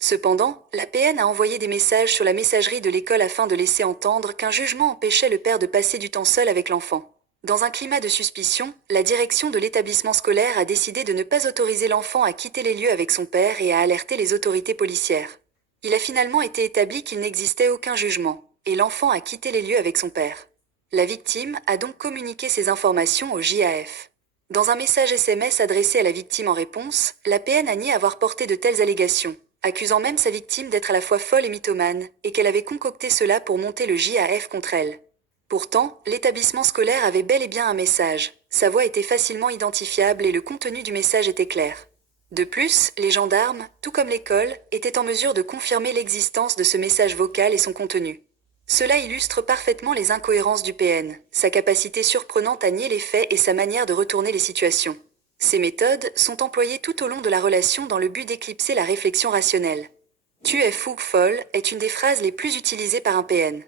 Cependant, la PN a envoyé des messages sur la messagerie de l'école afin de laisser entendre qu'un jugement empêchait le père de passer du temps seul avec l'enfant. Dans un climat de suspicion, la direction de l'établissement scolaire a décidé de ne pas autoriser l'enfant à quitter les lieux avec son père et a alerté les autorités policières. Il a finalement été établi qu'il n'existait aucun jugement, et l'enfant a quitté les lieux avec son père. La victime a donc communiqué ces informations au JAF. Dans un message SMS adressé à la victime en réponse, la PN a nié avoir porté de telles allégations, accusant même sa victime d'être à la fois folle et mythomane, et qu'elle avait concocté cela pour monter le JAF contre elle. Pourtant, l'établissement scolaire avait bel et bien un message. Sa voix était facilement identifiable et le contenu du message était clair. De plus, les gendarmes, tout comme l'école, étaient en mesure de confirmer l'existence de ce message vocal et son contenu. Cela illustre parfaitement les incohérences du PN, sa capacité surprenante à nier les faits et sa manière de retourner les situations. Ces méthodes sont employées tout au long de la relation dans le but d'éclipser la réflexion rationnelle. « Tu es fou, folle » est une des phrases les plus utilisées par un PN.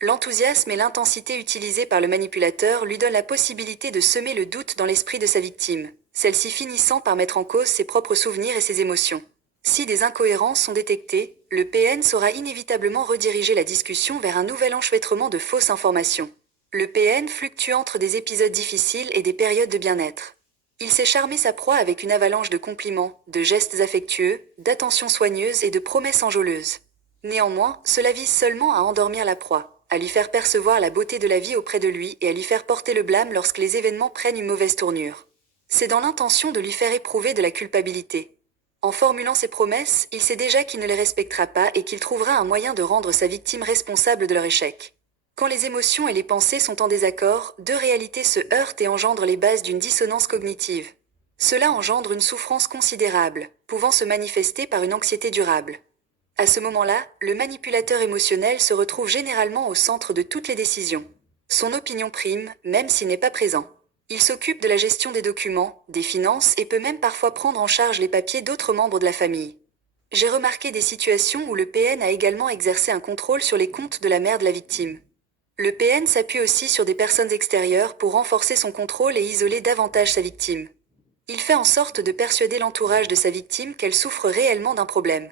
L'enthousiasme et l'intensité utilisés par le manipulateur lui donnent la possibilité de semer le doute dans l'esprit de sa victime, celle-ci finissant par mettre en cause ses propres souvenirs et ses émotions. Si des incohérences sont détectées, le PN saura inévitablement rediriger la discussion vers un nouvel enchevêtrement de fausses informations. Le PN fluctue entre des épisodes difficiles et des périodes de bien-être. Il sait charmer sa proie avec une avalanche de compliments, de gestes affectueux, d'attentions soigneuses et de promesses enjôleuses. Néanmoins, cela vise seulement à endormir la proie, à lui faire percevoir la beauté de la vie auprès de lui et à lui faire porter le blâme lorsque les événements prennent une mauvaise tournure. C'est dans l'intention de lui faire éprouver de la culpabilité. En formulant ses promesses, il sait déjà qu'il ne les respectera pas et qu'il trouvera un moyen de rendre sa victime responsable de leur échec. Quand les émotions et les pensées sont en désaccord, deux réalités se heurtent et engendrent les bases d'une dissonance cognitive. Cela engendre une souffrance considérable, pouvant se manifester par une anxiété durable. À ce moment-là, le manipulateur émotionnel se retrouve généralement au centre de toutes les décisions. Son opinion prime, même s'il n'est pas présent. Il s'occupe de la gestion des documents, des finances et peut même parfois prendre en charge les papiers d'autres membres de la famille. J'ai remarqué des situations où le PN a également exercé un contrôle sur les comptes de la mère de la victime. Le PN s'appuie aussi sur des personnes extérieures pour renforcer son contrôle et isoler davantage sa victime. Il fait en sorte de persuader l'entourage de sa victime qu'elle souffre réellement d'un problème.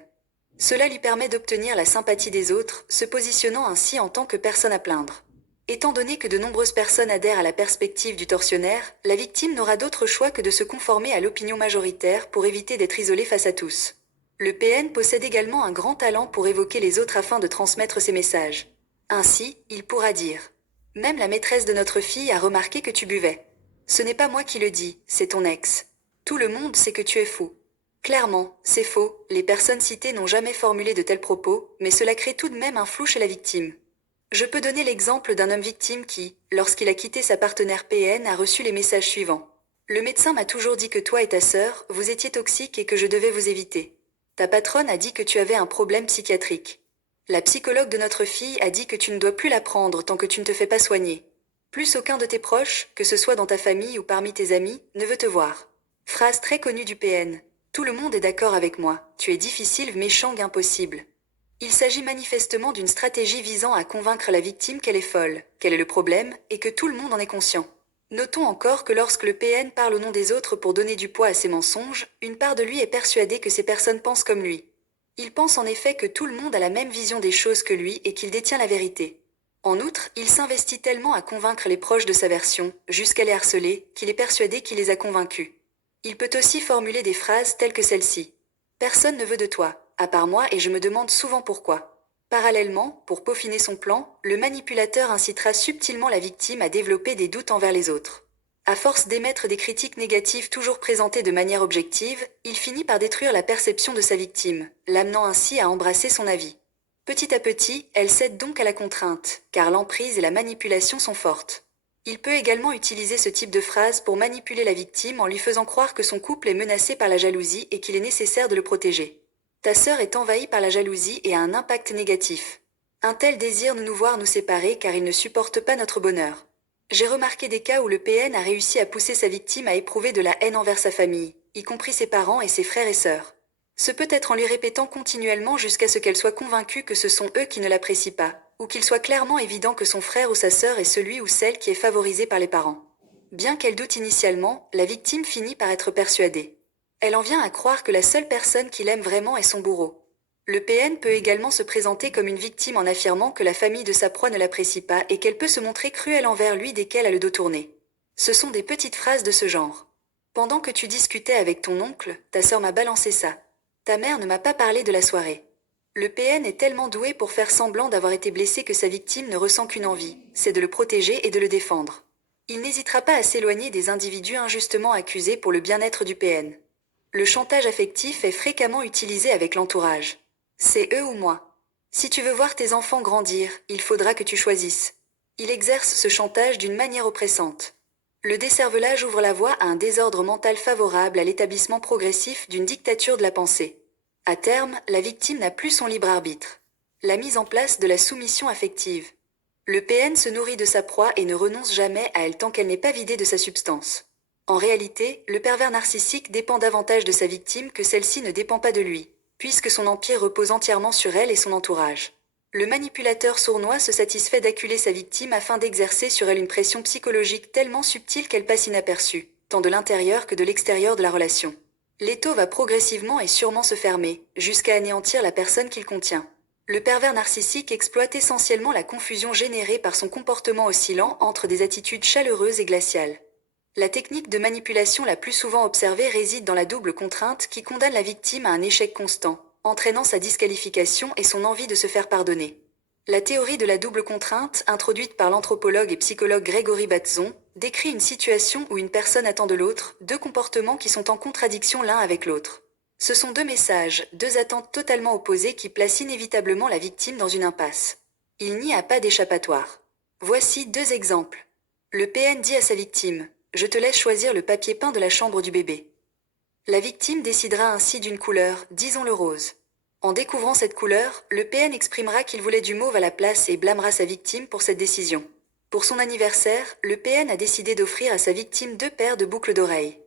Cela lui permet d'obtenir la sympathie des autres, se positionnant ainsi en tant que personne à plaindre. Étant donné que de nombreuses personnes adhèrent à la perspective du tortionnaire, la victime n'aura d'autre choix que de se conformer à l'opinion majoritaire pour éviter d'être isolée face à tous. Le PN possède également un grand talent pour évoquer les autres afin de transmettre ses messages. Ainsi, il pourra dire « Même la maîtresse de notre fille a remarqué que tu buvais. Ce n'est pas moi qui le dis, c'est ton ex. Tout le monde sait que tu es fou. » Clairement, c'est faux, les personnes citées n'ont jamais formulé de tels propos, mais cela crée tout de même un flou chez la victime. Je peux donner l'exemple d'un homme victime qui, lorsqu'il a quitté sa partenaire PN, a reçu les messages suivants. Le médecin m'a toujours dit que toi et ta sœur, vous étiez toxiques et que je devais vous éviter. Ta patronne a dit que tu avais un problème psychiatrique. La psychologue de notre fille a dit que tu ne dois plus la prendre tant que tu ne te fais pas soigner. Plus aucun de tes proches, que ce soit dans ta famille ou parmi tes amis, ne veut te voir. Phrase très connue du PN. Tout le monde est d'accord avec moi, tu es difficile, méchant, impossible. Il s'agit manifestement d'une stratégie visant à convaincre la victime qu'elle est folle, qu'elle est le problème, et que tout le monde en est conscient. Notons encore que lorsque le PN parle au nom des autres pour donner du poids à ses mensonges, une part de lui est persuadée que ces personnes pensent comme lui. Il pense en effet que tout le monde a la même vision des choses que lui et qu'il détient la vérité. En outre, il s'investit tellement à convaincre les proches de sa version, jusqu'à les harceler, qu'il est persuadé qu'il les a convaincus. Il peut aussi formuler des phrases telles que celle-ci. « Personne ne veut de toi, à part moi et je me demande souvent pourquoi. » Parallèlement, pour peaufiner son plan, le manipulateur incitera subtilement la victime à développer des doutes envers les autres. À force d'émettre des critiques négatives toujours présentées de manière objective, il finit par détruire la perception de sa victime, l'amenant ainsi à embrasser son avis. Petit à petit, elle cède donc à la contrainte, car l'emprise et la manipulation sont fortes. Il peut également utiliser ce type de phrase pour manipuler la victime en lui faisant croire que son couple est menacé par la jalousie et qu'il est nécessaire de le protéger. Ta sœur est envahie par la jalousie et a un impact négatif. Un tel désire nous voir nous séparer car il ne supporte pas notre bonheur. J'ai remarqué des cas où le PN a réussi à pousser sa victime à éprouver de la haine envers sa famille, y compris ses parents et ses frères et sœurs. Ce peut être en lui répétant continuellement jusqu'à ce qu'elle soit convaincue que ce sont eux qui ne l'apprécient pas, ou qu'il soit clairement évident que son frère ou sa sœur est celui ou celle qui est favorisé par les parents. Bien qu'elle doute initialement, la victime finit par être persuadée. Elle en vient à croire que la seule personne qu'il aime vraiment est son bourreau. Le PN peut également se présenter comme une victime en affirmant que la famille de sa proie ne l'apprécie pas et qu'elle peut se montrer cruelle envers lui dès qu'elle a le dos tourné. Ce sont des petites phrases de ce genre. Pendant que tu discutais avec ton oncle, ta sœur m'a balancé ça. Ta mère ne m'a pas parlé de la soirée. Le PN est tellement doué pour faire semblant d'avoir été blessé que sa victime ne ressent qu'une envie, c'est de le protéger et de le défendre. Il n'hésitera pas à s'éloigner des individus injustement accusés pour le bien-être du PN. Le chantage affectif est fréquemment utilisé avec l'entourage. C'est eux ou moi. Si tu veux voir tes enfants grandir, il faudra que tu choisisses. Il exerce ce chantage d'une manière oppressante. Le décervelage ouvre la voie à un désordre mental favorable à l'établissement progressif d'une dictature de la pensée. À terme, la victime n'a plus son libre arbitre. La mise en place de la soumission affective. Le PN se nourrit de sa proie et ne renonce jamais à elle tant qu'elle n'est pas vidée de sa substance. En réalité, le pervers narcissique dépend davantage de sa victime que celle-ci ne dépend pas de lui, puisque son empire repose entièrement sur elle et son entourage. Le manipulateur sournois se satisfait d'acculer sa victime afin d'exercer sur elle une pression psychologique tellement subtile qu'elle passe inaperçue, tant de l'intérieur que de l'extérieur de la relation. L'étau va progressivement et sûrement se fermer, jusqu'à anéantir la personne qu'il contient. Le pervers narcissique exploite essentiellement la confusion générée par son comportement oscillant entre des attitudes chaleureuses et glaciales. La technique de manipulation la plus souvent observée réside dans la double contrainte qui condamne la victime à un échec constant, entraînant sa disqualification et son envie de se faire pardonner. La théorie de la double contrainte, introduite par l'anthropologue et psychologue Grégory Bateson, décrit une situation où une personne attend de l'autre deux comportements qui sont en contradiction l'un avec l'autre. Ce sont deux messages, deux attentes totalement opposées qui placent inévitablement la victime dans une impasse. Il n'y a pas d'échappatoire. Voici deux exemples. Le PN dit à sa victime « Je te laisse choisir le papier peint de la chambre du bébé ». La victime décidera ainsi d'une couleur, disons le rose. En découvrant cette couleur, le PN exprimera qu'il voulait du mauve à la place et blâmera sa victime pour cette décision. Pour son anniversaire, le PN a décidé d'offrir à sa victime 2 paires de boucles d'oreilles.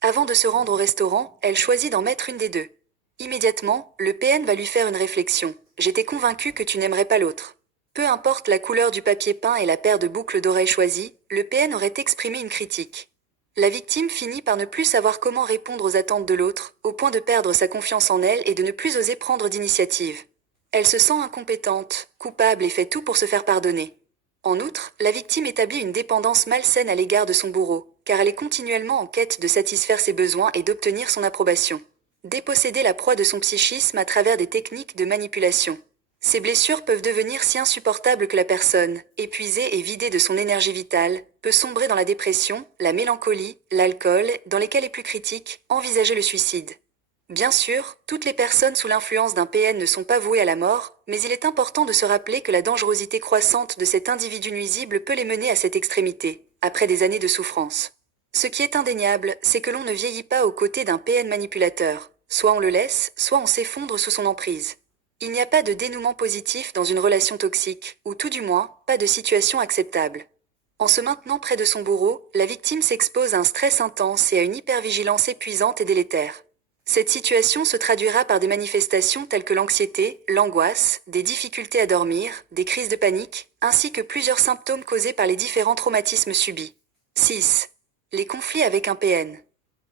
Avant de se rendre au restaurant, elle choisit d'en mettre une des deux. Immédiatement, le PN va lui faire une réflexion. J'étais convaincu que tu n'aimerais pas l'autre. Peu importe la couleur du papier peint et la paire de boucles d'oreilles choisies, le PN aurait exprimé une critique. La victime finit par ne plus savoir comment répondre aux attentes de l'autre, au point de perdre sa confiance en elle et de ne plus oser prendre d'initiative. Elle se sent incompétente, coupable et fait tout pour se faire pardonner. En outre, la victime établit une dépendance malsaine à l'égard de son bourreau, car elle est continuellement en quête de satisfaire ses besoins et d'obtenir son approbation. Déposséder la proie de son psychisme à travers des techniques de manipulation. Ces blessures peuvent devenir si insupportables que la personne, épuisée et vidée de son énergie vitale, peut sombrer dans la dépression, la mélancolie, l'alcool, dans les cas les plus critiques, envisager le suicide. Bien sûr, toutes les personnes sous l'influence d'un PN ne sont pas vouées à la mort, mais il est important de se rappeler que la dangerosité croissante de cet individu nuisible peut les mener à cette extrémité, après des années de souffrance. Ce qui est indéniable, c'est que l'on ne vieillit pas aux côtés d'un PN manipulateur. Soit on le laisse, soit on s'effondre sous son emprise. Il n'y a pas de dénouement positif dans une relation toxique, ou tout du moins, pas de situation acceptable. En se maintenant près de son bourreau, la victime s'expose à un stress intense et à une hypervigilance épuisante et délétère. Cette situation se traduira par des manifestations telles que l'anxiété, l'angoisse, des difficultés à dormir, des crises de panique, ainsi que plusieurs symptômes causés par les différents traumatismes subis. 6. Les conflits avec un PN.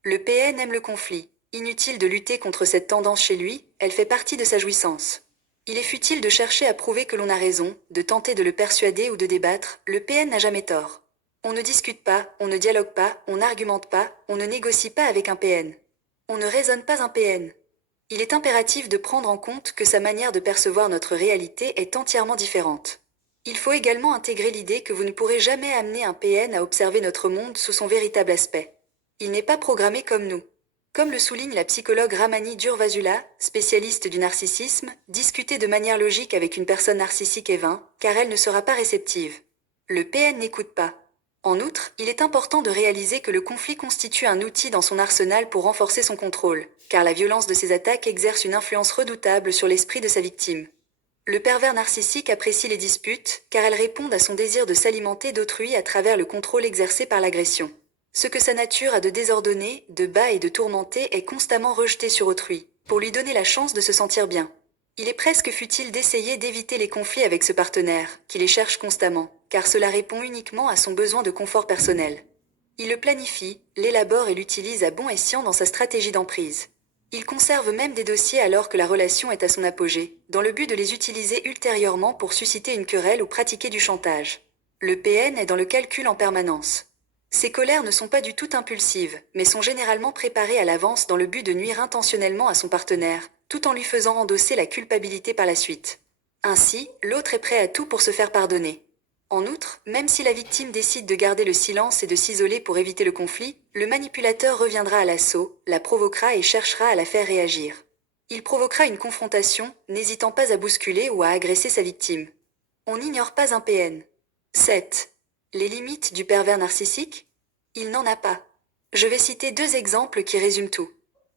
Le PN aime le conflit. Inutile de lutter contre cette tendance chez lui, elle fait partie de sa jouissance. Il est futile de chercher à prouver que l'on a raison, de tenter de le persuader ou de débattre, le PN n'a jamais tort. On ne discute pas, on ne dialogue pas, on n'argumente pas, on ne négocie pas avec un PN. On ne raisonne pas un PN. Il est impératif de prendre en compte que sa manière de percevoir notre réalité est entièrement différente. Il faut également intégrer l'idée que vous ne pourrez jamais amener un PN à observer notre monde sous son véritable aspect. Il n'est pas programmé comme nous. Comme le souligne la psychologue Ramani Durvasula, spécialiste du narcissisme, discuter de manière logique avec une personne narcissique est vain, car elle ne sera pas réceptive. Le PN n'écoute pas. En outre, il est important de réaliser que le conflit constitue un outil dans son arsenal pour renforcer son contrôle, car la violence de ses attaques exerce une influence redoutable sur l'esprit de sa victime. Le pervers narcissique apprécie les disputes, car elles répondent à son désir de s'alimenter d'autrui à travers le contrôle exercé par l'agression. Ce que sa nature a de désordonné, de bas et de tourmenté est constamment rejeté sur autrui, pour lui donner la chance de se sentir bien. Il est presque futile d'essayer d'éviter les conflits avec ce partenaire, qui les cherche constamment, car cela répond uniquement à son besoin de confort personnel. Il le planifie, l'élabore et l'utilise à bon escient dans sa stratégie d'emprise. Il conserve même des dossiers alors que la relation est à son apogée, dans le but de les utiliser ultérieurement pour susciter une querelle ou pratiquer du chantage. Le PN est dans le calcul en permanence. Ses colères ne sont pas du tout impulsives, mais sont généralement préparées à l'avance dans le but de nuire intentionnellement à son partenaire, tout en lui faisant endosser la culpabilité par la suite. Ainsi, l'autre est prêt à tout pour se faire pardonner. En outre, même si la victime décide de garder le silence et de s'isoler pour éviter le conflit, le manipulateur reviendra à l'assaut, la provoquera et cherchera à la faire réagir. Il provoquera une confrontation, n'hésitant pas à bousculer ou à agresser sa victime. On n'ignore pas un PN. 7. Les limites du pervers narcissique? Il n'en a pas. Je vais citer 2 exemples qui résument tout.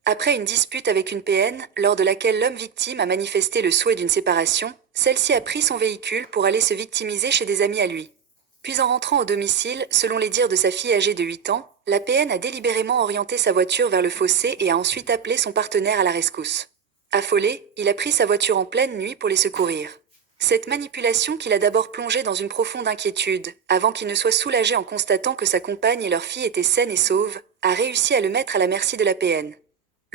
Après une dispute avec une PN, lors de laquelle l'homme victime a manifesté le souhait d'une séparation, celle-ci a pris son véhicule pour aller se victimiser chez des amis à lui. Puis en rentrant au domicile, selon les dires de sa fille âgée de 8 ans, la PN a délibérément orienté sa voiture vers le fossé et a ensuite appelé son partenaire à la rescousse. Affolé, il a pris sa voiture en pleine nuit pour les secourir. Cette manipulation qui l'a d'abord plongé dans une profonde inquiétude, avant qu'il ne soit soulagé en constatant que sa compagne et leur fille étaient saines et sauves, a réussi à le mettre à la merci de la PN.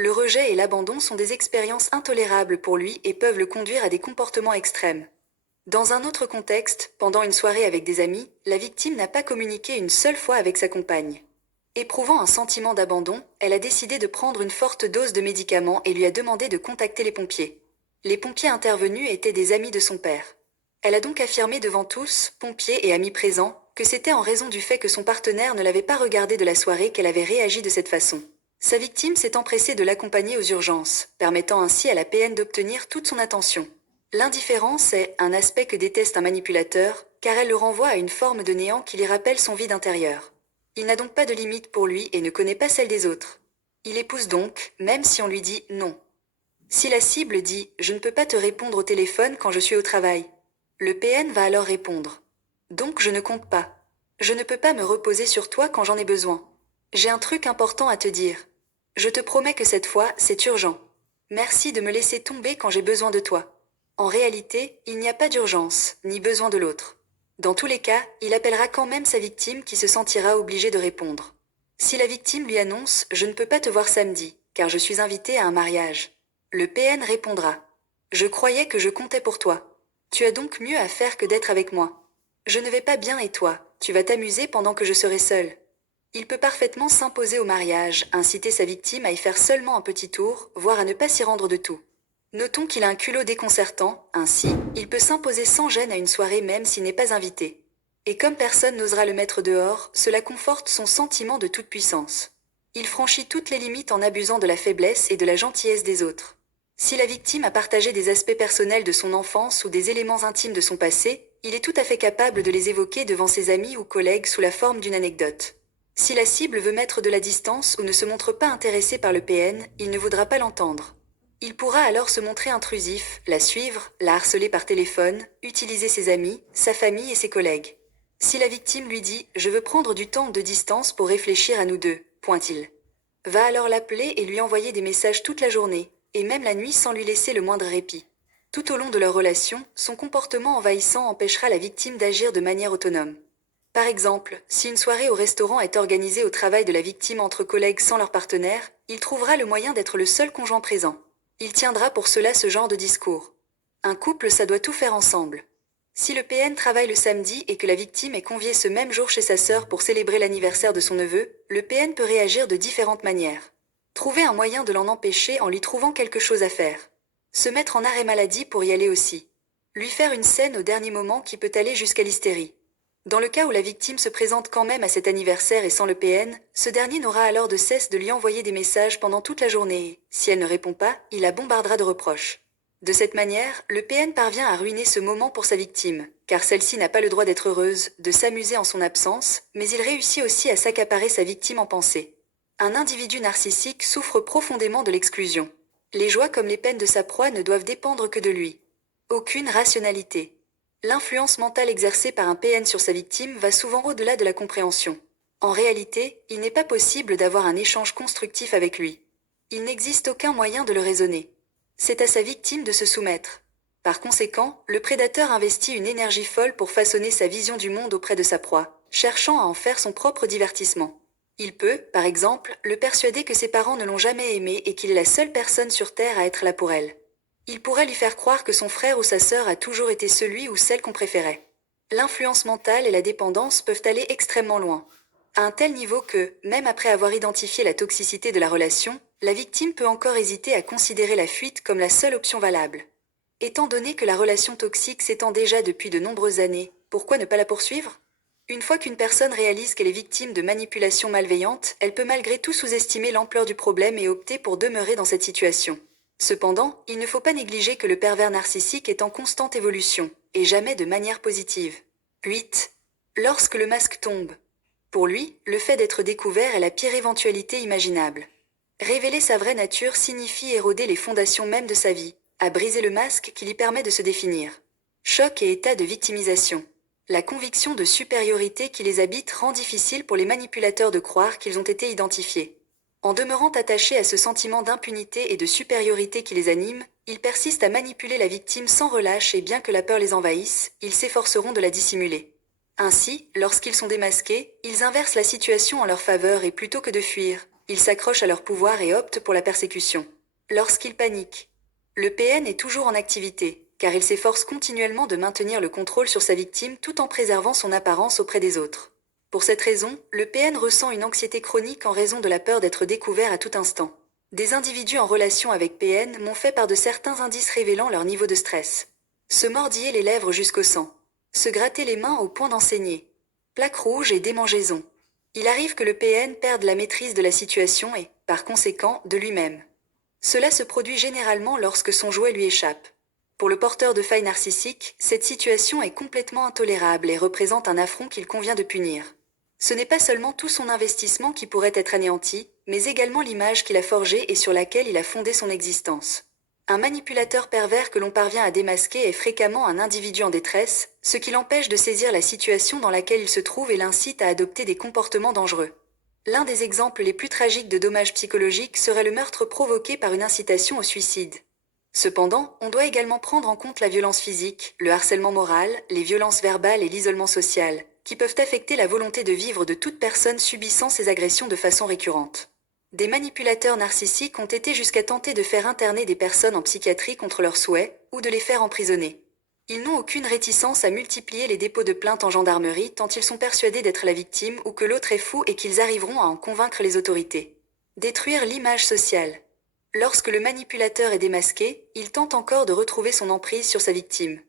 Le rejet et l'abandon sont des expériences intolérables pour lui et peuvent le conduire à des comportements extrêmes. Dans un autre contexte, pendant une soirée avec des amis, la victime n'a pas communiqué une seule fois avec sa compagne. Éprouvant un sentiment d'abandon, elle a décidé de prendre une forte dose de médicaments et lui a demandé de contacter les pompiers. Les pompiers intervenus étaient des amis de son père. Elle a donc affirmé devant tous, pompiers et amis présents, que c'était en raison du fait que son partenaire ne l'avait pas regardé de la soirée qu'elle avait réagi de cette façon. Sa victime s'est empressée de l'accompagner aux urgences, permettant ainsi à la PN d'obtenir toute son attention. L'indifférence est un aspect que déteste un manipulateur, car elle le renvoie à une forme de néant qui lui rappelle son vide intérieur. Il n'a donc pas de limite pour lui et ne connaît pas celle des autres. Il épouse donc, même si on lui dit non. Si la cible dit « Je ne peux pas te répondre au téléphone quand je suis au travail », le PN va alors répondre « Donc je ne compte pas. Je ne peux pas me reposer sur toi quand j'en ai besoin. J'ai un truc important à te dire. Je te promets que cette fois, c'est urgent. Merci de me laisser tomber quand j'ai besoin de toi. » En réalité, il n'y a pas d'urgence, ni besoin de l'autre. Dans tous les cas, il appellera quand même sa victime qui se sentira obligée de répondre. Si la victime lui annonce « Je ne peux pas te voir samedi, car je suis invitée à un mariage », le PN répondra « Je croyais que je comptais pour toi. Tu as donc mieux à faire que d'être avec moi. Je ne vais pas bien et toi, tu vas t'amuser pendant que je serai seule. » Il peut parfaitement s'imposer au mariage, inciter sa victime à y faire seulement un petit tour, voire à ne pas s'y rendre de tout. Notons qu'il a un culot déconcertant, ainsi, il peut s'imposer sans gêne à une soirée même s'il n'est pas invité. Et comme personne n'osera le mettre dehors, cela conforte son sentiment de toute puissance. Il franchit toutes les limites en abusant de la faiblesse et de la gentillesse des autres. Si la victime a partagé des aspects personnels de son enfance ou des éléments intimes de son passé, il est tout à fait capable de les évoquer devant ses amis ou collègues sous la forme d'une anecdote. Si la cible veut mettre de la distance ou ne se montre pas intéressé par le PN, il ne voudra pas l'entendre. Il pourra alors se montrer intrusif, la suivre, la harceler par téléphone, utiliser ses amis, sa famille et ses collègues. Si la victime lui dit « Je veux prendre du temps de distance pour réfléchir à nous deux », pointe-t-il. Va alors l'appeler et lui envoyer des messages toute la journée, et même la nuit sans lui laisser le moindre répit. Tout au long de leur relation, son comportement envahissant empêchera la victime d'agir de manière autonome. Par exemple, si une soirée au restaurant est organisée au travail de la victime entre collègues sans leur partenaire, il trouvera le moyen d'être le seul conjoint présent. Il tiendra pour cela ce genre de discours. Un couple, ça doit tout faire ensemble. Si le PN travaille le samedi et que la victime est conviée ce même jour chez sa sœur pour célébrer l'anniversaire de son neveu, le PN peut réagir de différentes manières. Trouver un moyen de l'en empêcher en lui trouvant quelque chose à faire. Se mettre en arrêt maladie pour y aller aussi. Lui faire une scène au dernier moment qui peut aller jusqu'à l'hystérie. Dans le cas où la victime se présente quand même à cet anniversaire et sans le PN, ce dernier n'aura alors de cesse de lui envoyer des messages pendant toute la journée et, si elle ne répond pas, il la bombardera de reproches. De cette manière, le PN parvient à ruiner ce moment pour sa victime, car celle-ci n'a pas le droit d'être heureuse, de s'amuser en son absence, mais il réussit aussi à s'accaparer sa victime en pensée. Un individu narcissique souffre profondément de l'exclusion. Les joies comme les peines de sa proie ne doivent dépendre que de lui. Aucune rationalité. L'influence mentale exercée par un PN sur sa victime va souvent au-delà de la compréhension. En réalité, il n'est pas possible d'avoir un échange constructif avec lui. Il n'existe aucun moyen de le raisonner. C'est à sa victime de se soumettre. Par conséquent, le prédateur investit une énergie folle pour façonner sa vision du monde auprès de sa proie, cherchant à en faire son propre divertissement. Il peut, par exemple, le persuader que ses parents ne l'ont jamais aimé et qu'il est la seule personne sur Terre à être là pour elle. Il pourrait lui faire croire que son frère ou sa sœur a toujours été celui ou celle qu'on préférait. L'influence mentale et la dépendance peuvent aller extrêmement loin. À un tel niveau que, même après avoir identifié la toxicité de la relation, la victime peut encore hésiter à considérer la fuite comme la seule option valable. Étant donné que la relation toxique s'étend déjà depuis de nombreuses années, pourquoi ne pas la poursuivre ? Une fois qu'une personne réalise qu'elle est victime de manipulations malveillantes, elle peut malgré tout sous-estimer l'ampleur du problème et opter pour demeurer dans cette situation. Cependant, il ne faut pas négliger que le pervers narcissique est en constante évolution, et jamais de manière positive. 8. Lorsque le masque tombe. Pour lui, le fait d'être découvert est la pire éventualité imaginable. Révéler sa vraie nature signifie éroder les fondations mêmes de sa vie, à briser le masque qui lui permet de se définir. Choc et état de victimisation. La conviction de supériorité qui les habite rend difficile pour les manipulateurs de croire qu'ils ont été identifiés. En demeurant attachés à ce sentiment d'impunité et de supériorité qui les anime, ils persistent à manipuler la victime sans relâche et bien que la peur les envahisse, ils s'efforceront de la dissimuler. Ainsi, lorsqu'ils sont démasqués, ils inversent la situation en leur faveur et plutôt que de fuir, ils s'accrochent à leur pouvoir et optent pour la persécution. Lorsqu'ils paniquent. Le PN est toujours en activité, car il s'efforce continuellement de maintenir le contrôle sur sa victime tout en préservant son apparence auprès des autres. Pour cette raison, le PN ressent une anxiété chronique en raison de la peur d'être découvert à tout instant. Des individus en relation avec PN m'ont fait part de certains indices révélant leur niveau de stress. Se mordiller les lèvres jusqu'au sang. Se gratter les mains au point d'en saigner. Plaques rouges et démangeaisons. Il arrive que le PN perde la maîtrise de la situation et, par conséquent, de lui-même. Cela se produit généralement lorsque son jouet lui échappe. Pour le porteur de failles narcissiques, cette situation est complètement intolérable et représente un affront qu'il convient de punir. Ce n'est pas seulement tout son investissement qui pourrait être anéanti, mais également l'image qu'il a forgée et sur laquelle il a fondé son existence. Un manipulateur pervers que l'on parvient à démasquer est fréquemment un individu en détresse, ce qui l'empêche de saisir la situation dans laquelle il se trouve et l'incite à adopter des comportements dangereux. L'un des exemples les plus tragiques de dommages psychologiques serait le meurtre provoqué par une incitation au suicide. Cependant, on doit également prendre en compte la violence physique, le harcèlement moral, les violences verbales et l'isolement social, qui peuvent affecter la volonté de vivre de toute personne subissant ces agressions de façon récurrente. Des manipulateurs narcissiques ont été jusqu'à tenter de faire interner des personnes en psychiatrie contre leurs souhaits, ou de les faire emprisonner. Ils n'ont aucune réticence à multiplier les dépôts de plainte en gendarmerie tant ils sont persuadés d'être la victime ou que l'autre est fou et qu'ils arriveront à en convaincre les autorités. Détruire l'image sociale. Lorsque le manipulateur est démasqué, il tente encore de retrouver son emprise sur sa victime.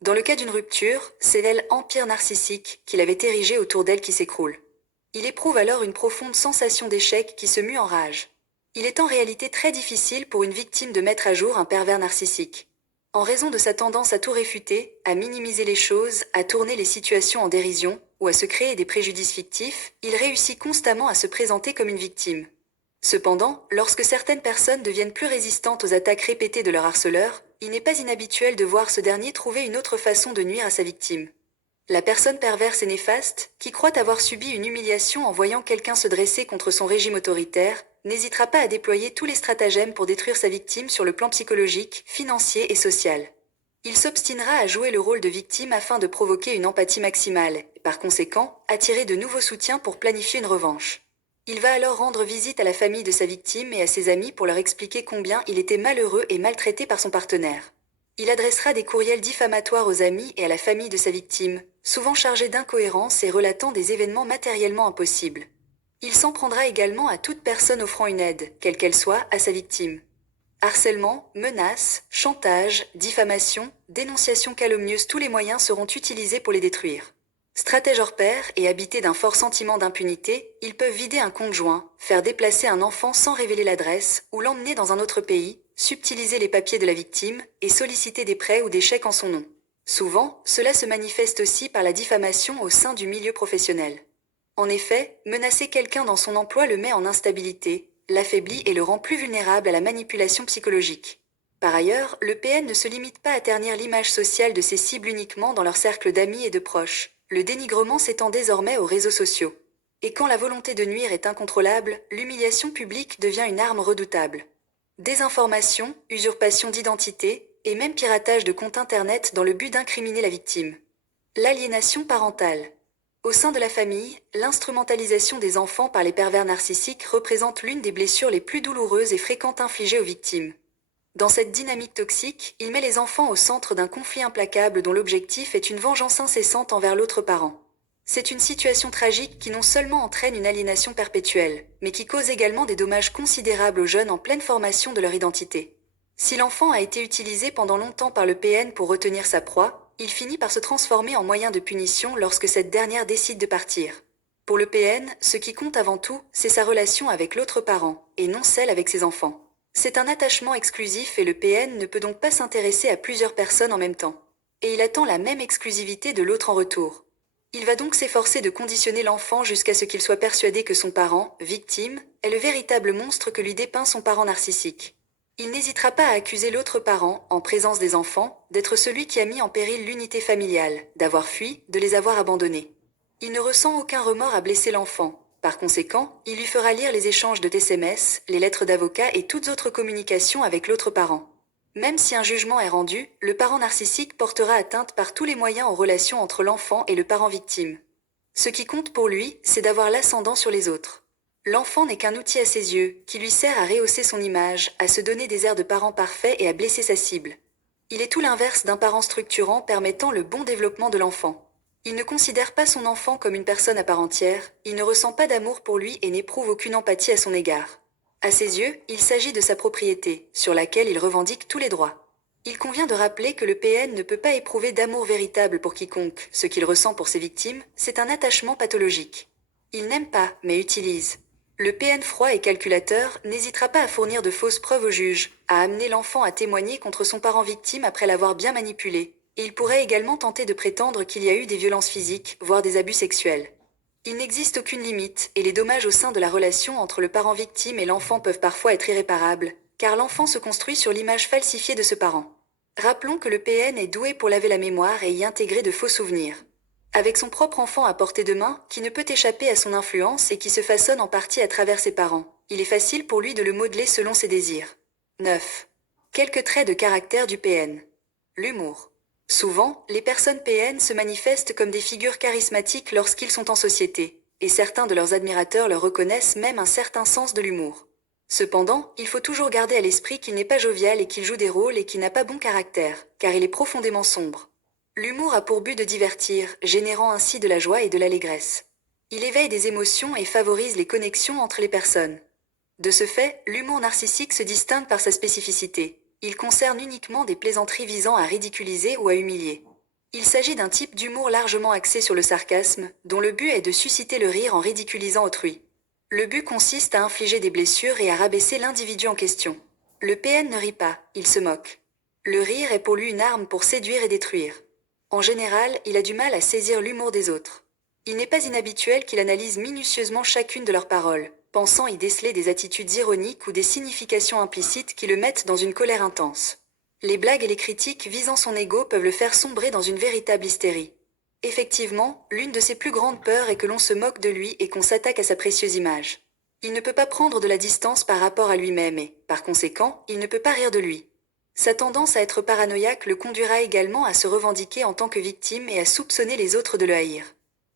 Dans le cas d'une rupture, c'est l'aile empire narcissique qu'il avait érigée autour d'elle qui s'écroule. Il éprouve alors une profonde sensation d'échec qui se mue en rage. Il est en réalité très difficile pour une victime de mettre à jour un pervers narcissique. En raison de sa tendance à tout réfuter, à minimiser les choses, à tourner les situations en dérision, ou à se créer des préjudices fictifs, il réussit constamment à se présenter comme une victime. Cependant, lorsque certaines personnes deviennent plus résistantes aux attaques répétées de leur harceleur, il n'est pas inhabituel de voir ce dernier trouver une autre façon de nuire à sa victime. La personne perverse et néfaste, qui croit avoir subi une humiliation en voyant quelqu'un se dresser contre son régime autoritaire, n'hésitera pas à déployer tous les stratagèmes pour détruire sa victime sur le plan psychologique, financier et social. Il s'obstinera à jouer le rôle de victime afin de provoquer une empathie maximale, et par conséquent, attirer de nouveaux soutiens pour planifier une revanche. Il va alors rendre visite à la famille de sa victime et à ses amis pour leur expliquer combien il était malheureux et maltraité par son partenaire. Il adressera des courriels diffamatoires aux amis et à la famille de sa victime, souvent chargés d'incohérences et relatant des événements matériellement impossibles. Il s'en prendra également à toute personne offrant une aide, quelle qu'elle soit, à sa victime. Harcèlement, menaces, chantage, diffamation, dénonciation calomnieuse, tous les moyens seront utilisés pour les détruire. Stratèges hors pair et habités d'un fort sentiment d'impunité, ils peuvent vider un compte joint, faire déplacer un enfant sans révéler l'adresse ou l'emmener dans un autre pays, subtiliser les papiers de la victime et solliciter des prêts ou des chèques en son nom. Souvent, cela se manifeste aussi par la diffamation au sein du milieu professionnel. En effet, menacer quelqu'un dans son emploi le met en instabilité, l'affaiblit et le rend plus vulnérable à la manipulation psychologique. Par ailleurs, le PN ne se limite pas à ternir l'image sociale de ses cibles uniquement dans leur cercle d'amis et de proches. Le dénigrement s'étend désormais aux réseaux sociaux. Et quand la volonté de nuire est incontrôlable, l'humiliation publique devient une arme redoutable. Désinformation, usurpation d'identité, et même piratage de comptes internet dans le but d'incriminer la victime. L'aliénation parentale. Au sein de la famille, l'instrumentalisation des enfants par les pervers narcissiques représente l'une des blessures les plus douloureuses et fréquentes infligées aux victimes. Dans cette dynamique toxique, il met les enfants au centre d'un conflit implacable dont l'objectif est une vengeance incessante envers l'autre parent. C'est une situation tragique qui non seulement entraîne une aliénation perpétuelle, mais qui cause également des dommages considérables aux jeunes en pleine formation de leur identité. Si l'enfant a été utilisé pendant longtemps par le PN pour retenir sa proie, il finit par se transformer en moyen de punition lorsque cette dernière décide de partir. Pour le PN, ce qui compte avant tout, c'est sa relation avec l'autre parent, et non celle avec ses enfants. C'est un attachement exclusif et le PN ne peut donc pas s'intéresser à plusieurs personnes en même temps. Et il attend la même exclusivité de l'autre en retour. Il va donc s'efforcer de conditionner l'enfant jusqu'à ce qu'il soit persuadé que son parent, victime, est le véritable monstre que lui dépeint son parent narcissique. Il n'hésitera pas à accuser l'autre parent, en présence des enfants, d'être celui qui a mis en péril l'unité familiale, d'avoir fui, de les avoir abandonnés. Il ne ressent aucun remords à blesser l'enfant. Par conséquent, il lui fera lire les échanges de SMS, les lettres d'avocat et toutes autres communications avec l'autre parent. Même si un jugement est rendu, le parent narcissique portera atteinte par tous les moyens aux relations entre l'enfant et le parent victime. Ce qui compte pour lui, c'est d'avoir l'ascendant sur les autres. L'enfant n'est qu'un outil à ses yeux, qui lui sert à rehausser son image, à se donner des airs de parent parfait et à blesser sa cible. Il est tout l'inverse d'un parent structurant permettant le bon développement de l'enfant. Il ne considère pas son enfant comme une personne à part entière, il ne ressent pas d'amour pour lui et n'éprouve aucune empathie à son égard. À ses yeux, il s'agit de sa propriété, sur laquelle il revendique tous les droits. Il convient de rappeler que le PN ne peut pas éprouver d'amour véritable pour quiconque, ce qu'il ressent pour ses victimes, c'est un attachement pathologique. Il n'aime pas, mais utilise. Le PN froid et calculateur n'hésitera pas à fournir de fausses preuves au juge, à amener l'enfant à témoigner contre son parent victime après l'avoir bien manipulé. Et il pourrait également tenter de prétendre qu'il y a eu des violences physiques, voire des abus sexuels. Il n'existe aucune limite, et les dommages au sein de la relation entre le parent victime et l'enfant peuvent parfois être irréparables, car l'enfant se construit sur l'image falsifiée de ce parent. Rappelons que le PN est doué pour laver la mémoire et y intégrer de faux souvenirs. Avec son propre enfant à portée de main, qui ne peut échapper à son influence et qui se façonne en partie à travers ses parents, il est facile pour lui de le modeler selon ses désirs. 9. Quelques traits de caractère du PN. L'humour. Souvent, les personnes PN se manifestent comme des figures charismatiques lorsqu'ils sont en société, et certains de leurs admirateurs leur reconnaissent même un certain sens de l'humour. Cependant, il faut toujours garder à l'esprit qu'il n'est pas jovial et qu'il joue des rôles et qu'il n'a pas bon caractère, car il est profondément sombre. L'humour a pour but de divertir, générant ainsi de la joie et de l'allégresse. Il éveille des émotions et favorise les connexions entre les personnes. De ce fait, l'humour narcissique se distingue par sa spécificité. Il concerne uniquement des plaisanteries visant à ridiculiser ou à humilier. Il s'agit d'un type d'humour largement axé sur le sarcasme, dont le but est de susciter le rire en ridiculisant autrui. Le but consiste à infliger des blessures et à rabaisser l'individu en question. Le PN ne rit pas, il se moque. Le rire est pour lui une arme pour séduire et détruire. En général, il a du mal à saisir l'humour des autres. Il n'est pas inhabituel qu'il analyse minutieusement chacune de leurs paroles, pensant y déceler des attitudes ironiques ou des significations implicites qui le mettent dans une colère intense. Les blagues et les critiques visant son ego peuvent le faire sombrer dans une véritable hystérie. Effectivement, l'une de ses plus grandes peurs est que l'on se moque de lui et qu'on s'attaque à sa précieuse image. Il ne peut pas prendre de la distance par rapport à lui-même et, par conséquent, il ne peut pas rire de lui. Sa tendance à être paranoïaque le conduira également à se revendiquer en tant que victime et à soupçonner les autres de le haïr.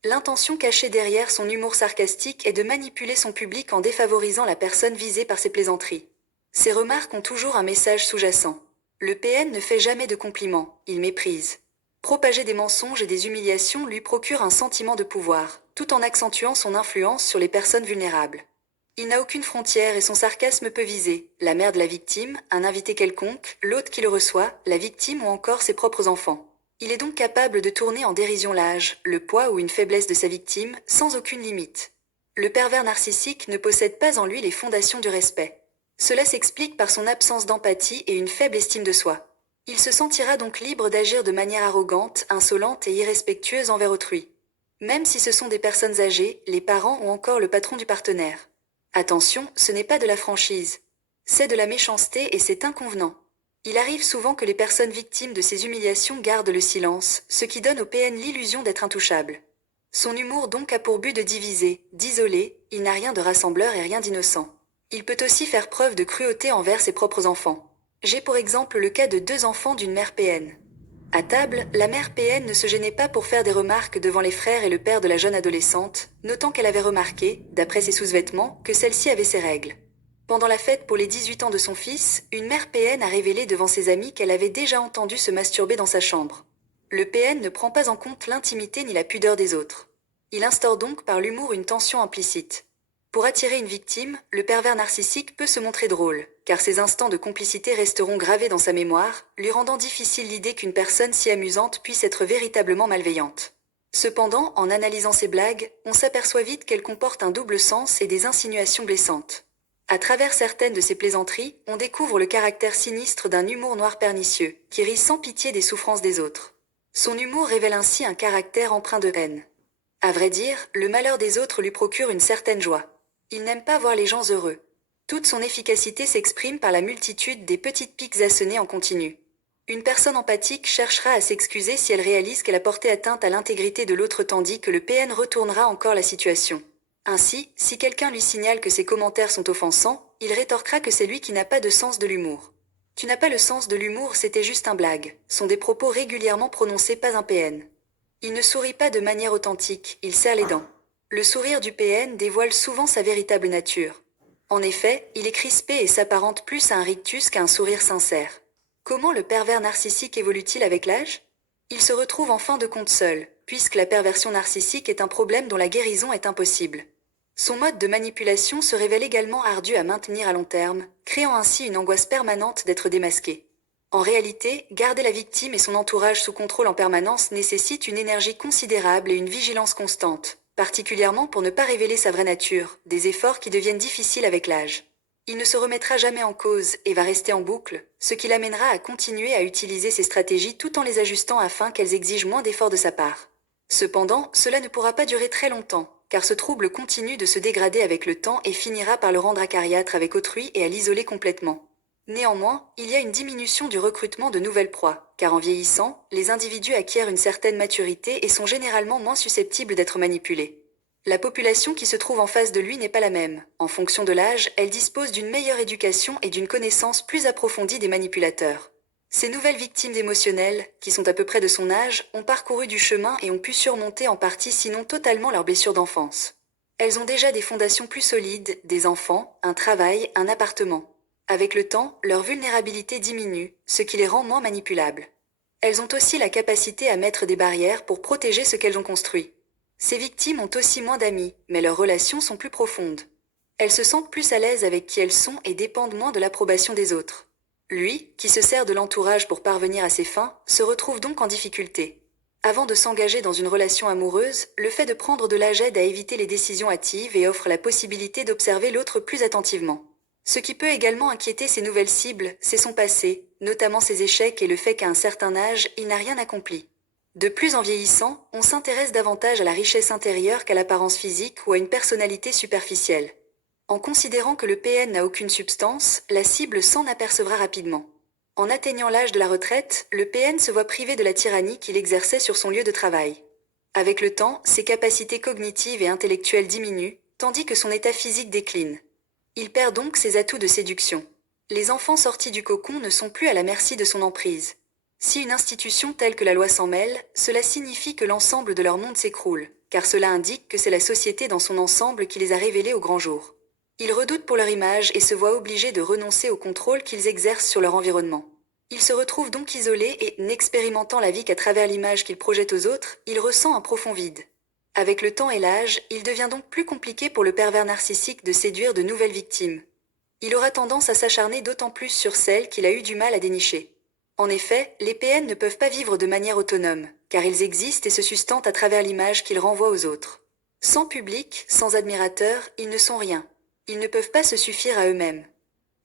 L'intention cachée derrière son humour sarcastique est de manipuler son public en défavorisant la personne visée par ses plaisanteries. Ses remarques ont toujours un message sous-jacent. Le PN ne fait jamais de compliments, il méprise. Propager des mensonges et des humiliations lui procure un sentiment de pouvoir, tout en accentuant son influence sur les personnes vulnérables. Il n'a aucune frontière et son sarcasme peut viser la mère de la victime, un invité quelconque, l'hôte qui le reçoit, la victime ou encore ses propres enfants. Il est donc capable de tourner en dérision l'âge, le poids ou une faiblesse de sa victime, sans aucune limite. Le pervers narcissique ne possède pas en lui les fondations du respect. Cela s'explique par son absence d'empathie et une faible estime de soi. Il se sentira donc libre d'agir de manière arrogante, insolente et irrespectueuse envers autrui. Même si ce sont des personnes âgées, les parents ou encore le patron du partenaire. Attention, ce n'est pas de la franchise. C'est de la méchanceté et c'est inconvenant. Il arrive souvent que les personnes victimes de ces humiliations gardent le silence, ce qui donne au PN l'illusion d'être intouchable. Son humour donc a pour but de diviser, d'isoler, il n'a rien de rassembleur et rien d'innocent. Il peut aussi faire preuve de cruauté envers ses propres enfants. J'ai pour exemple le cas de 2 enfants d'une mère PN. À table, la mère PN ne se gênait pas pour faire des remarques devant les frères et le père de la jeune adolescente, notant qu'elle avait remarqué, d'après ses sous-vêtements, que celle-ci avait ses règles. Pendant la fête pour les 18 ans de son fils, une mère PN a révélé devant ses amis qu'elle avait déjà entendu se masturber dans sa chambre. Le PN ne prend pas en compte l'intimité ni la pudeur des autres. Il instaure donc par l'humour une tension implicite. Pour attirer une victime, le pervers narcissique peut se montrer drôle, car ses instants de complicité resteront gravés dans sa mémoire, lui rendant difficile l'idée qu'une personne si amusante puisse être véritablement malveillante. Cependant, en analysant ses blagues, on s'aperçoit vite qu'elles comportent un double sens et des insinuations blessantes. À travers certaines de ces plaisanteries, on découvre le caractère sinistre d'un humour noir pernicieux, qui rit sans pitié des souffrances des autres. Son humour révèle ainsi un caractère empreint de haine. À vrai dire, le malheur des autres lui procure une certaine joie. Il n'aime pas voir les gens heureux. Toute son efficacité s'exprime par la multitude des petites piques assénées en continu. Une personne empathique cherchera à s'excuser si elle réalise qu'elle a porté atteinte à l'intégrité de l'autre tandis que le PN retournera encore la situation. Ainsi, si quelqu'un lui signale que ses commentaires sont offensants, il rétorquera que c'est lui qui n'a pas de sens de l'humour. Tu n'as pas le sens de l'humour, c'était juste un blague, sont des propos régulièrement prononcés pas un PN. Il ne sourit pas de manière authentique, il serre les dents. Le sourire du PN dévoile souvent sa véritable nature. En effet, il est crispé et s'apparente plus à un rictus qu'à un sourire sincère. Comment le pervers narcissique évolue-t-il avec l'âge? Il se retrouve en fin de compte seul, puisque la perversion narcissique est un problème dont la guérison est impossible. Son mode de manipulation se révèle également ardu à maintenir à long terme, créant ainsi une angoisse permanente d'être démasqué. En réalité, garder la victime et son entourage sous contrôle en permanence nécessite une énergie considérable et une vigilance constante, particulièrement pour ne pas révéler sa vraie nature, des efforts qui deviennent difficiles avec l'âge. Il ne se remettra jamais en cause et va rester en boucle, ce qui l'amènera à continuer à utiliser ces stratégies tout en les ajustant afin qu'elles exigent moins d'efforts de sa part. Cependant, cela ne pourra pas durer très longtemps, car ce trouble continue de se dégrader avec le temps et finira par le rendre acariâtre avec autrui et à l'isoler complètement. Néanmoins, il y a une diminution du recrutement de nouvelles proies, car en vieillissant, les individus acquièrent une certaine maturité et sont généralement moins susceptibles d'être manipulés. La population qui se trouve en face de lui n'est pas la même. En fonction de l'âge, elle dispose d'une meilleure éducation et d'une connaissance plus approfondie des manipulateurs. Ces nouvelles victimes émotionnelles, qui sont à peu près de son âge, ont parcouru du chemin et ont pu surmonter en partie sinon totalement leurs blessures d'enfance. Elles ont déjà des fondations plus solides, des enfants, un travail, un appartement. Avec le temps, leur vulnérabilité diminue, ce qui les rend moins manipulables. Elles ont aussi la capacité à mettre des barrières pour protéger ce qu'elles ont construit. Ces victimes ont aussi moins d'amis, mais leurs relations sont plus profondes. Elles se sentent plus à l'aise avec qui elles sont et dépendent moins de l'approbation des autres. Lui, qui se sert de l'entourage pour parvenir à ses fins, se retrouve donc en difficulté. Avant de s'engager dans une relation amoureuse, le fait de prendre de l'âge aide à éviter les décisions hâtives et offre la possibilité d'observer l'autre plus attentivement. Ce qui peut également inquiéter ses nouvelles cibles, c'est son passé, notamment ses échecs et le fait qu'à un certain âge, il n'a rien accompli. De plus en vieillissant, on s'intéresse davantage à la richesse intérieure qu'à l'apparence physique ou à une personnalité superficielle. En considérant que le PN n'a aucune substance, la cible s'en apercevra rapidement. En atteignant l'âge de la retraite, le PN se voit privé de la tyrannie qu'il exerçait sur son lieu de travail. Avec le temps, ses capacités cognitives et intellectuelles diminuent, tandis que son état physique décline. Il perd donc ses atouts de séduction. Les enfants sortis du cocon ne sont plus à la merci de son emprise. Si une institution telle que la loi s'en mêle, cela signifie que l'ensemble de leur monde s'écroule, car cela indique que c'est la société dans son ensemble qui les a révélés au grand jour. Ils redoutent pour leur image et se voient obligés de renoncer au contrôle qu'ils exercent sur leur environnement. Ils se retrouvent donc isolés et, n'expérimentant la vie qu'à travers l'image qu'ils projettent aux autres, ils ressentent un profond vide. Avec le temps et l'âge, il devient donc plus compliqué pour le pervers narcissique de séduire de nouvelles victimes. Il aura tendance à s'acharner d'autant plus sur celles qu'il a eu du mal à dénicher. En effet, les PN ne peuvent pas vivre de manière autonome, car ils existent et se sustentent à travers l'image qu'ils renvoient aux autres. Sans public, sans admirateurs, ils ne sont rien. Ils ne peuvent pas se suffire à eux-mêmes.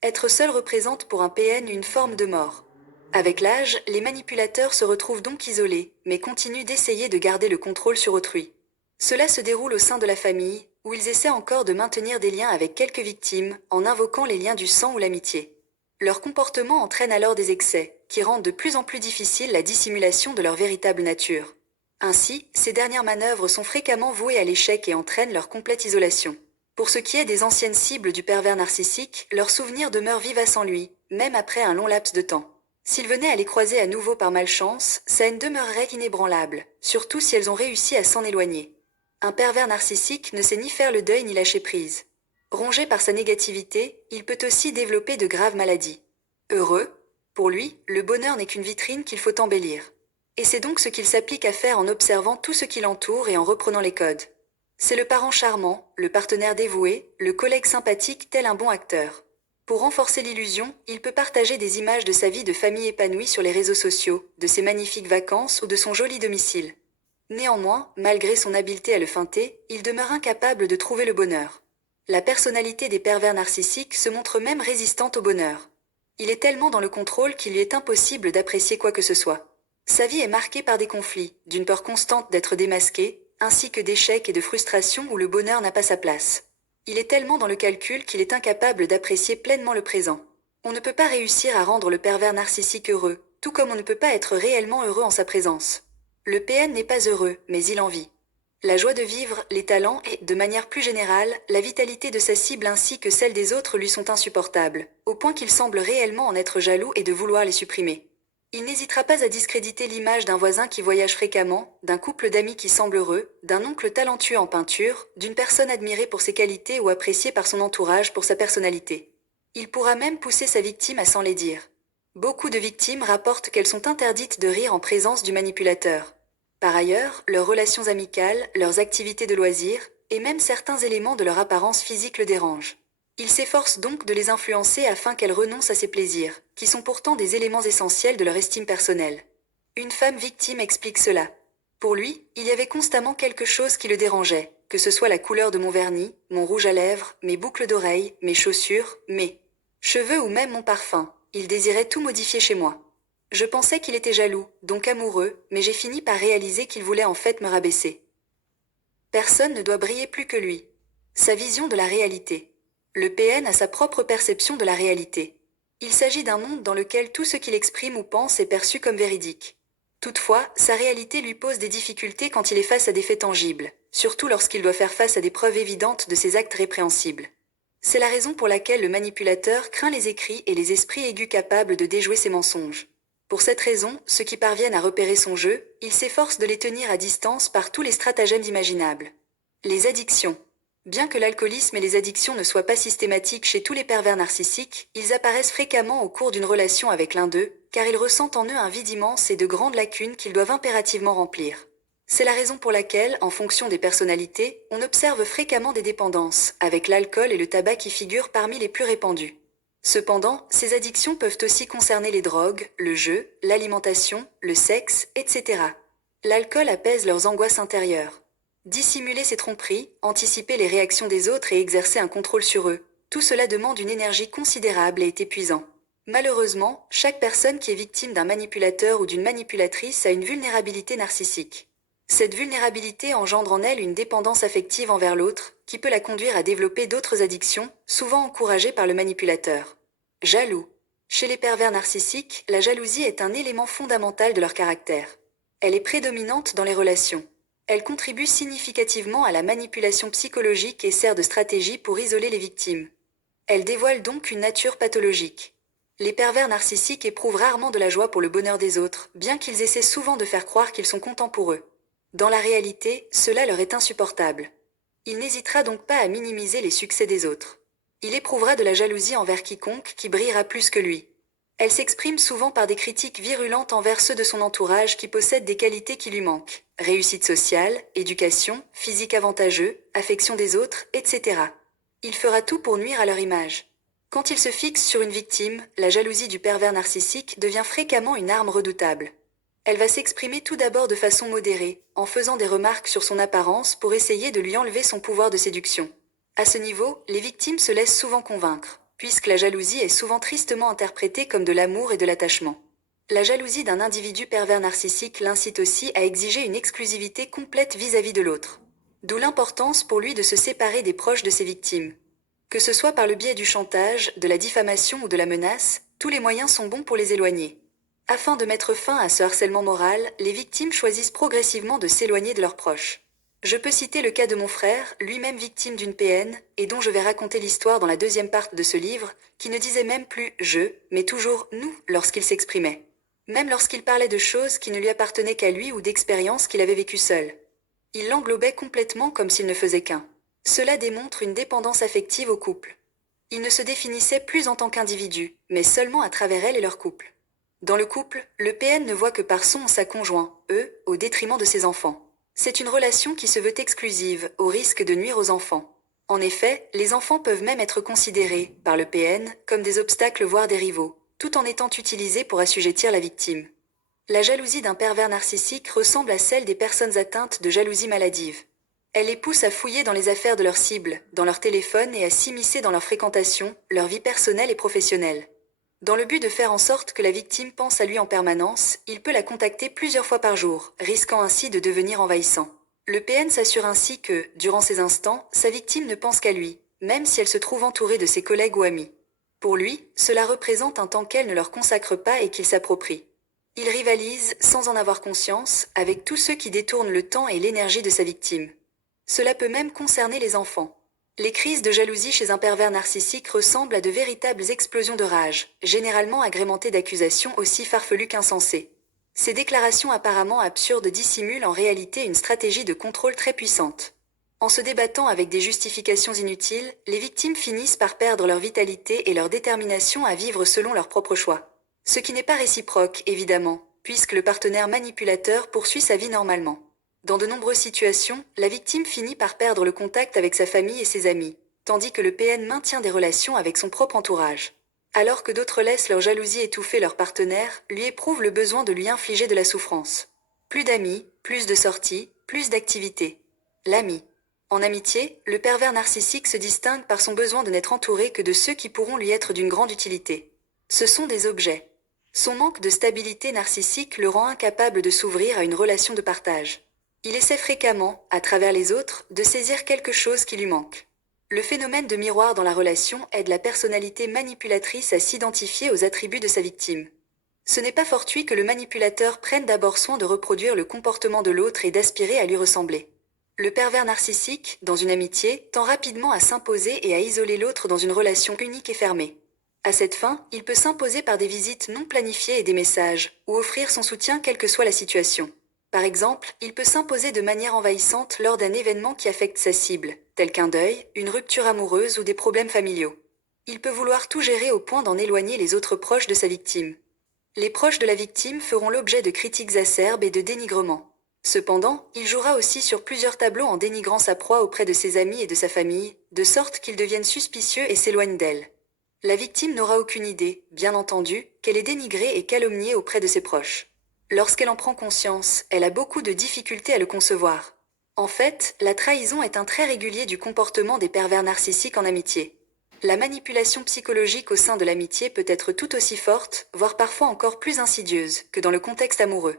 Être seul représente pour un PN une forme de mort. Avec l'âge, les manipulateurs se retrouvent donc isolés, mais continuent d'essayer de garder le contrôle sur autrui. Cela se déroule au sein de la famille, où ils essaient encore de maintenir des liens avec quelques victimes, en invoquant les liens du sang ou l'amitié. Leur comportement entraîne alors des excès, qui rendent de plus en plus difficile la dissimulation de leur véritable nature. Ainsi, ces dernières manœuvres sont fréquemment vouées à l'échec et entraînent leur complète isolation. Pour ce qui est des anciennes cibles du pervers narcissique, leurs souvenirs demeurent vivaces en lui, même après un long laps de temps. S'il venait à les croiser à nouveau par malchance, sa haine demeurerait inébranlable, surtout si elles ont réussi à s'en éloigner. Un pervers narcissique ne sait ni faire le deuil ni lâcher prise. Rongé par sa négativité, il peut aussi développer de graves maladies. Heureux, pour lui, le bonheur n'est qu'une vitrine qu'il faut embellir. Et c'est donc ce qu'il s'applique à faire en observant tout ce qui l'entoure et en reprenant les codes. C'est le parent charmant, le partenaire dévoué, le collègue sympathique tel un bon acteur. Pour renforcer l'illusion, il peut partager des images de sa vie de famille épanouie sur les réseaux sociaux, de ses magnifiques vacances ou de son joli domicile. Néanmoins, malgré son habileté à le feinter, il demeure incapable de trouver le bonheur. La personnalité des pervers narcissiques se montre même résistante au bonheur. Il est tellement dans le contrôle qu'il lui est impossible d'apprécier quoi que ce soit. Sa vie est marquée par des conflits, d'une peur constante d'être démasqué, ainsi que d'échecs et de frustrations où le bonheur n'a pas sa place. Il est tellement dans le calcul qu'il est incapable d'apprécier pleinement le présent. On ne peut pas réussir à rendre le pervers narcissique heureux, tout comme on ne peut pas être réellement heureux en sa présence. Le PN n'est pas heureux, mais il en vit. La joie de vivre, les talents et, de manière plus générale, la vitalité de sa cible ainsi que celle des autres lui sont insupportables, au point qu'il semble réellement en être jaloux et de vouloir les supprimer. Il n'hésitera pas à discréditer l'image d'un voisin qui voyage fréquemment, d'un couple d'amis qui semble heureux, d'un oncle talentueux en peinture, d'une personne admirée pour ses qualités ou appréciée par son entourage pour sa personnalité. Il pourra même pousser sa victime à s'en les dire. Beaucoup de victimes rapportent qu'elles sont interdites de rire en présence du manipulateur. Par ailleurs, leurs relations amicales, leurs activités de loisirs, et même certains éléments de leur apparence physique le dérangent. Il s'efforce donc de les influencer afin qu'elles renoncent à ces plaisirs, qui sont pourtant des éléments essentiels de leur estime personnelle. Une femme victime explique cela. Pour lui, il y avait constamment quelque chose qui le dérangeait, que ce soit la couleur de mon vernis, mon rouge à lèvres, mes boucles d'oreilles, mes chaussures, mes cheveux ou même mon parfum. Il désirait tout modifier chez moi. Je pensais qu'il était jaloux, donc amoureux, mais j'ai fini par réaliser qu'il voulait en fait me rabaisser. Personne ne doit briller plus que lui. Sa vision de la réalité. Le PN a sa propre perception de la réalité. Il s'agit d'un monde dans lequel tout ce qu'il exprime ou pense est perçu comme véridique. Toutefois, sa réalité lui pose des difficultés quand il est face à des faits tangibles, surtout lorsqu'il doit faire face à des preuves évidentes de ses actes répréhensibles. C'est la raison pour laquelle le manipulateur craint les écrits et les esprits aigus capables de déjouer ses mensonges. Pour cette raison, ceux qui parviennent à repérer son jeu, il s'efforce de les tenir à distance par tous les stratagèmes imaginables. Les addictions. Bien que l'alcoolisme et les addictions ne soient pas systématiques chez tous les pervers narcissiques, ils apparaissent fréquemment au cours d'une relation avec l'un d'eux, car ils ressentent en eux un vide immense et de grandes lacunes qu'ils doivent impérativement remplir. C'est la raison pour laquelle, en fonction des personnalités, on observe fréquemment des dépendances, avec l'alcool et le tabac qui figurent parmi les plus répandues. Cependant, ces addictions peuvent aussi concerner les drogues, le jeu, l'alimentation, le sexe, etc. L'alcool apaise leurs angoisses intérieures. Dissimuler ces tromperies, anticiper les réactions des autres et exercer un contrôle sur eux, tout cela demande une énergie considérable et est épuisant. Malheureusement, chaque personne qui est victime d'un manipulateur ou d'une manipulatrice a une vulnérabilité narcissique. Cette vulnérabilité engendre en elle une dépendance affective envers l'autre, qui peut la conduire à développer d'autres addictions, souvent encouragées par le manipulateur. Jaloux. Chez les pervers narcissiques, la jalousie est un élément fondamental de leur caractère. Elle est prédominante dans les relations. Elle contribue significativement à la manipulation psychologique et sert de stratégie pour isoler les victimes. Elle dévoile donc une nature pathologique. Les pervers narcissiques éprouvent rarement de la joie pour le bonheur des autres, bien qu'ils essaient souvent de faire croire qu'ils sont contents pour eux. Dans la réalité, cela leur est insupportable. Il n'hésitera donc pas à minimiser les succès des autres. Il éprouvera de la jalousie envers quiconque qui brillera plus que lui. Elle s'exprime souvent par des critiques virulentes envers ceux de son entourage qui possèdent des qualités qui lui manquent. Réussite sociale, éducation, physique avantageux, affection des autres, etc. Il fera tout pour nuire à leur image. Quand il se fixe sur une victime, la jalousie du pervers narcissique devient fréquemment une arme redoutable. Elle va s'exprimer tout d'abord de façon modérée, en faisant des remarques sur son apparence pour essayer de lui enlever son pouvoir de séduction. À ce niveau, les victimes se laissent souvent convaincre. puisque la jalousie est souvent tristement interprétée comme de l'amour et de l'attachement. La jalousie d'un individu pervers narcissique l'incite aussi à exiger une exclusivité complète vis-à-vis de l'autre. D'où l'importance pour lui de se séparer des proches de ses victimes. Que ce soit par le biais du chantage, de la diffamation ou de la menace, tous les moyens sont bons pour les éloigner. Afin de mettre fin à ce harcèlement moral, les victimes choisissent progressivement de s'éloigner de leurs proches. Je peux citer le cas de mon frère, lui-même victime d'une PN, et dont je vais raconter l'histoire dans la deuxième partie de ce livre, qui ne disait même plus « je », mais toujours « nous » lorsqu'il s'exprimait. Même lorsqu'il parlait de choses qui ne lui appartenaient qu'à lui ou d'expériences qu'il avait vécues seul. Il l'englobait complètement comme s'il ne faisait qu'un. Cela démontre une dépendance affective au couple. Il ne se définissait plus en tant qu'individu, mais seulement à travers elle et leur couple. Dans le couple, le PN ne voit que par son ou sa conjoint, eux, au détriment de ses enfants. C'est une relation qui se veut exclusive, au risque de nuire aux enfants. En effet, les enfants peuvent même être considérés, par le PN, comme des obstacles voire des rivaux, tout en étant utilisés pour assujettir la victime. La jalousie d'un pervers narcissique ressemble à celle des personnes atteintes de jalousie maladive. Elle les pousse à fouiller dans les affaires de leurs cibles, dans leur téléphone et à s'immiscer dans leur fréquentation, leur vie personnelle et professionnelle. Dans le but de faire en sorte que la victime pense à lui en permanence, il peut la contacter plusieurs fois par jour, risquant ainsi de devenir envahissant. Le PN s'assure ainsi que, durant ces instants, sa victime ne pense qu'à lui, même si elle se trouve entourée de ses collègues ou amis. Pour lui, cela représente un temps qu'elle ne leur consacre pas et qu'il s'approprie. Il rivalise, sans en avoir conscience, avec tous ceux qui détournent le temps et l'énergie de sa victime. Cela peut même concerner les enfants. Les crises de jalousie chez un pervers narcissique ressemblent à de véritables explosions de rage, généralement agrémentées d'accusations aussi farfelues qu'insensées. Ces déclarations apparemment absurdes dissimulent en réalité une stratégie de contrôle très puissante. En se débattant avec des justifications inutiles, les victimes finissent par perdre leur vitalité et leur détermination à vivre selon leurs propres choix. Ce qui n'est pas réciproque, évidemment, puisque le partenaire manipulateur poursuit sa vie normalement. Dans de nombreuses situations, la victime finit par perdre le contact avec sa famille et ses amis, tandis que le PN maintient des relations avec son propre entourage. Alors que d'autres laissent leur jalousie étouffer leur partenaire, lui éprouvent le besoin de lui infliger de la souffrance. Plus d'amis, plus de sorties, plus d'activités. L'ami. En amitié, le pervers narcissique se distingue par son besoin de n'être entouré que de ceux qui pourront lui être d'une grande utilité. Ce sont des objets. Son manque de stabilité narcissique le rend incapable de s'ouvrir à une relation de partage. Il essaie fréquemment, à travers les autres, de saisir quelque chose qui lui manque. Le phénomène de miroir dans la relation aide la personnalité manipulatrice à s'identifier aux attributs de sa victime. Ce n'est pas fortuit que le manipulateur prenne d'abord soin de reproduire le comportement de l'autre et d'aspirer à lui ressembler. Le pervers narcissique, dans une amitié, tend rapidement à s'imposer et à isoler l'autre dans une relation unique et fermée. À cette fin, il peut s'imposer par des visites non planifiées et des messages, ou offrir son soutien quelle que soit la situation. Par exemple, il peut s'imposer de manière envahissante lors d'un événement qui affecte sa cible, tel qu'un deuil, une rupture amoureuse ou des problèmes familiaux. Il peut vouloir tout gérer au point d'en éloigner les autres proches de sa victime. Les proches de la victime feront l'objet de critiques acerbes et de dénigrements. Cependant, il jouera aussi sur plusieurs tableaux en dénigrant sa proie auprès de ses amis et de sa famille, de sorte qu'ils deviennent suspicieux et s'éloignent d'elle. La victime n'aura aucune idée, bien entendu, qu'elle est dénigrée et calomniée auprès de ses proches. Lorsqu'elle en prend conscience, elle a beaucoup de difficultés à le concevoir. En fait, la trahison est un trait régulier du comportement des pervers narcissiques en amitié. La manipulation psychologique au sein de l'amitié peut être tout aussi forte, voire parfois encore plus insidieuse, que dans le contexte amoureux.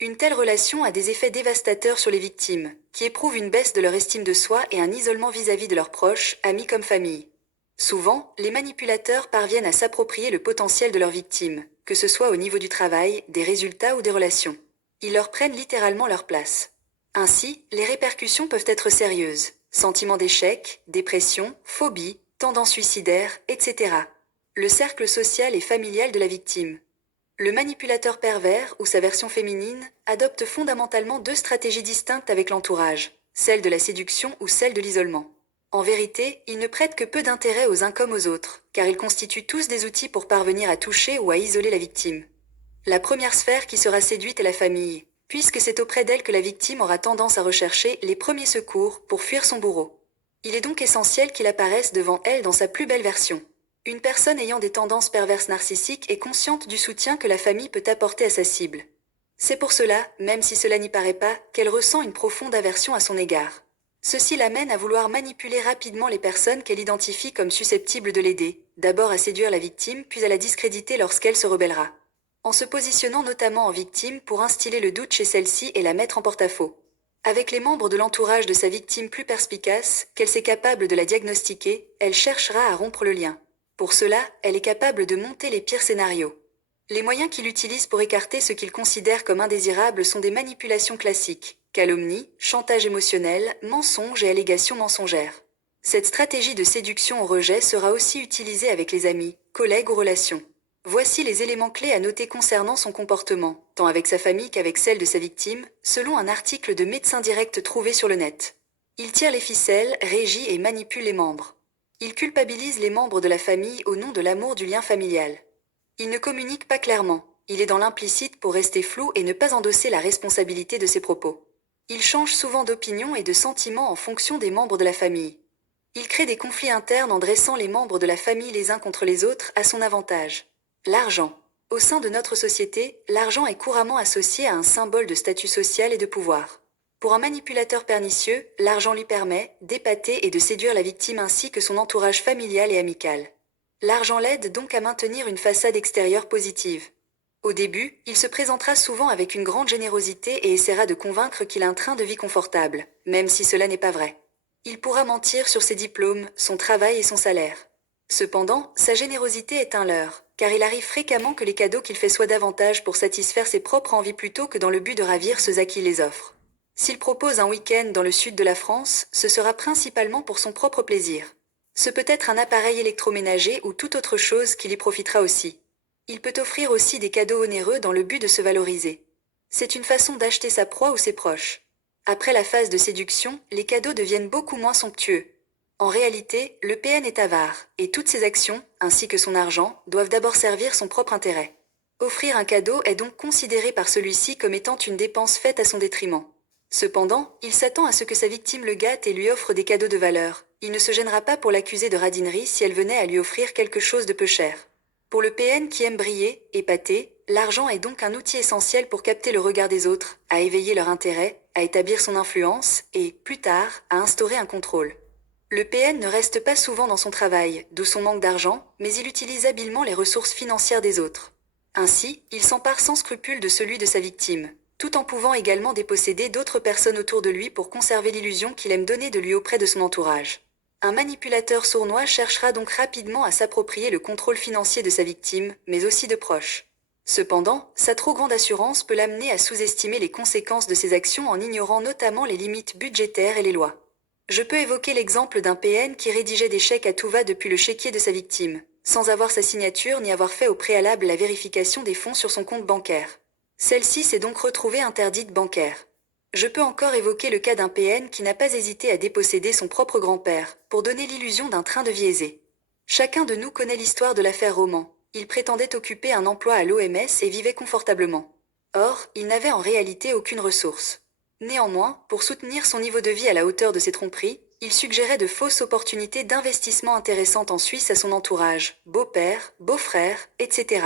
Une telle relation a des effets dévastateurs sur les victimes, qui éprouvent une baisse de leur estime de soi et un isolement vis-à-vis de leurs proches, amis comme famille. Souvent, les manipulateurs parviennent à s'approprier le potentiel de leurs victimes, que ce soit au niveau du travail, des résultats ou des relations. Ils leur prennent littéralement leur place. Ainsi, les répercussions peuvent être sérieuses. Sentiment d'échec, dépression, phobie, tendance suicidaire, etc. Le cercle social et familial de la victime. Le manipulateur pervers, ou sa version féminine, adopte fondamentalement deux stratégies distinctes avec l'entourage, celle de la séduction ou celle de l'isolement. En vérité, ils ne prêtent que peu d'intérêt aux uns comme aux autres, car ils constituent tous des outils pour parvenir à toucher ou à isoler la victime. La première sphère qui sera séduite est la famille, puisque c'est auprès d'elle que la victime aura tendance à rechercher les premiers secours pour fuir son bourreau. Il est donc essentiel qu'il apparaisse devant elle dans sa plus belle version. Une personne ayant des tendances perverses narcissiques est consciente du soutien que la famille peut apporter à sa cible. C'est pour cela, même si cela n'y paraît pas, qu'elle ressent une profonde aversion à son égard. Ceci l'amène à vouloir manipuler rapidement les personnes qu'elle identifie comme susceptibles de l'aider, d'abord à séduire la victime, puis à la discréditer lorsqu'elle se rebellera. En se positionnant notamment en victime pour instiller le doute chez celle-ci et la mettre en porte-à-faux. Avec les membres de l'entourage de sa victime plus perspicaces, qu'elle sait capable de la diagnostiquer, elle cherchera à rompre le lien. Pour cela, elle est capable de monter les pires scénarios. Les moyens qu'il utilise pour écarter ce qu'il considère comme indésirable sont des manipulations classiques, calomnie, chantage émotionnel, mensonges et allégations mensongères. Cette stratégie de séduction au rejet sera aussi utilisée avec les amis, collègues ou relations. Voici les éléments clés à noter concernant son comportement, tant avec sa famille qu'avec celle de sa victime, selon un article de Médecin Direct trouvé sur le net. Il tire les ficelles, régit et manipule les membres. Il culpabilise les membres de la famille au nom de l'amour du lien familial. Il ne communique pas clairement, il est dans l'implicite pour rester flou et ne pas endosser la responsabilité de ses propos. Il change souvent d'opinion et de sentiment en fonction des membres de la famille. Il crée des conflits internes en dressant les membres de la famille les uns contre les autres à son avantage. L'argent. Au sein de notre société, l'argent est couramment associé à un symbole de statut social et de pouvoir. Pour un manipulateur pernicieux, l'argent lui permet d'épater et de séduire la victime ainsi que son entourage familial et amical. L'argent l'aide donc à maintenir une façade extérieure positive. Au début, il se présentera souvent avec une grande générosité et essaiera de convaincre qu'il a un train de vie confortable, même si cela n'est pas vrai. Il pourra mentir sur ses diplômes, son travail et son salaire. Cependant, sa générosité est un leurre, car il arrive fréquemment que les cadeaux qu'il fait soient davantage pour satisfaire ses propres envies plutôt que dans le but de ravir ceux à qui il les offre. S'il propose un week-end dans le sud de la France, ce sera principalement pour son propre plaisir. Ce peut être un appareil électroménager ou toute autre chose qui lui profitera aussi. Il peut offrir aussi des cadeaux onéreux dans le but de se valoriser. C'est une façon d'acheter sa proie ou ses proches. Après la phase de séduction, les cadeaux deviennent beaucoup moins somptueux. En réalité, le PN est avare, et toutes ses actions, ainsi que son argent, doivent d'abord servir son propre intérêt. Offrir un cadeau est donc considéré par celui-ci comme étant une dépense faite à son détriment. Cependant, il s'attend à ce que sa victime le gâte et lui offre des cadeaux de valeur. Il ne se gênera pas pour l'accuser de radinerie si elle venait à lui offrir quelque chose de peu cher. Pour le PN qui aime briller, épater, l'argent est donc un outil essentiel pour capter le regard des autres, à éveiller leur intérêt, à établir son influence et, plus tard, à instaurer un contrôle. Le PN ne reste pas souvent dans son travail, d'où son manque d'argent, mais il utilise habilement les ressources financières des autres. Ainsi, il s'empare sans scrupule de celui de sa victime, tout en pouvant également déposséder d'autres personnes autour de lui pour conserver l'illusion qu'il aime donner de lui auprès de son entourage. Un manipulateur sournois cherchera donc rapidement à s'approprier le contrôle financier de sa victime, mais aussi de proches. Cependant, sa trop grande assurance peut l'amener à sous-estimer les conséquences de ses actions en ignorant notamment les limites budgétaires et les lois. Je peux évoquer l'exemple d'un PN qui rédigeait des chèques à tout va depuis le chéquier de sa victime, sans avoir sa signature ni avoir fait au préalable la vérification des fonds sur son compte bancaire. Celle-ci s'est donc retrouvée interdite bancaire. Je peux encore évoquer le cas d'un PN qui n'a pas hésité à déposséder son propre grand-père, pour donner l'illusion d'un train de vie aisé. Chacun de nous connaît l'histoire de l'affaire Roman. Il prétendait occuper un emploi à l'OMS et vivait confortablement. Or, il n'avait en réalité aucune ressource. Néanmoins, pour soutenir son niveau de vie à la hauteur de ses tromperies, il suggérait de fausses opportunités d'investissement intéressantes en Suisse à son entourage, beau-père, beau-frère, etc.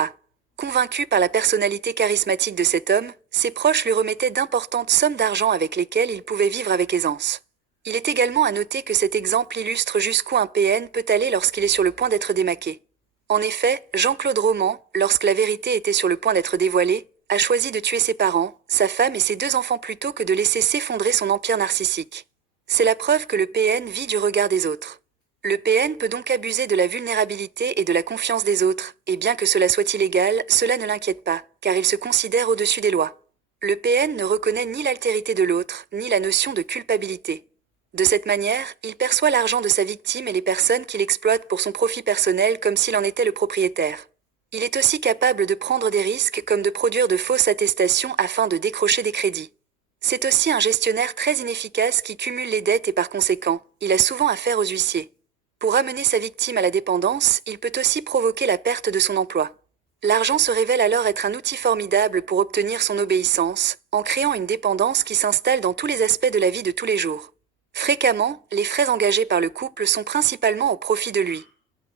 Convaincu par la personnalité charismatique de cet homme, ses proches lui remettaient d'importantes sommes d'argent avec lesquelles il pouvait vivre avec aisance. Il est également à noter que cet exemple illustre jusqu'où un PN peut aller lorsqu'il est sur le point d'être démaqué. En effet, Jean-Claude Roman, lorsque la vérité était sur le point d'être dévoilée, a choisi de tuer ses parents, sa femme et ses 2 enfants plutôt que de laisser s'effondrer son empire narcissique. C'est la preuve que le PN vit du regard des autres. Le PN peut donc abuser de la vulnérabilité et de la confiance des autres, et bien que cela soit illégal, cela ne l'inquiète pas, car il se considère au-dessus des lois. Le PN ne reconnaît ni l'altérité de l'autre, ni la notion de culpabilité. De cette manière, il perçoit l'argent de sa victime et les personnes qu'il exploite pour son profit personnel comme s'il en était le propriétaire. Il est aussi capable de prendre des risques comme de produire de fausses attestations afin de décrocher des crédits. C'est aussi un gestionnaire très inefficace qui cumule les dettes et par conséquent, il a souvent affaire aux huissiers. Pour amener sa victime à la dépendance, il peut aussi provoquer la perte de son emploi. L'argent se révèle alors être un outil formidable pour obtenir son obéissance, en créant une dépendance qui s'installe dans tous les aspects de la vie de tous les jours. Fréquemment, les frais engagés par le couple sont principalement au profit de lui.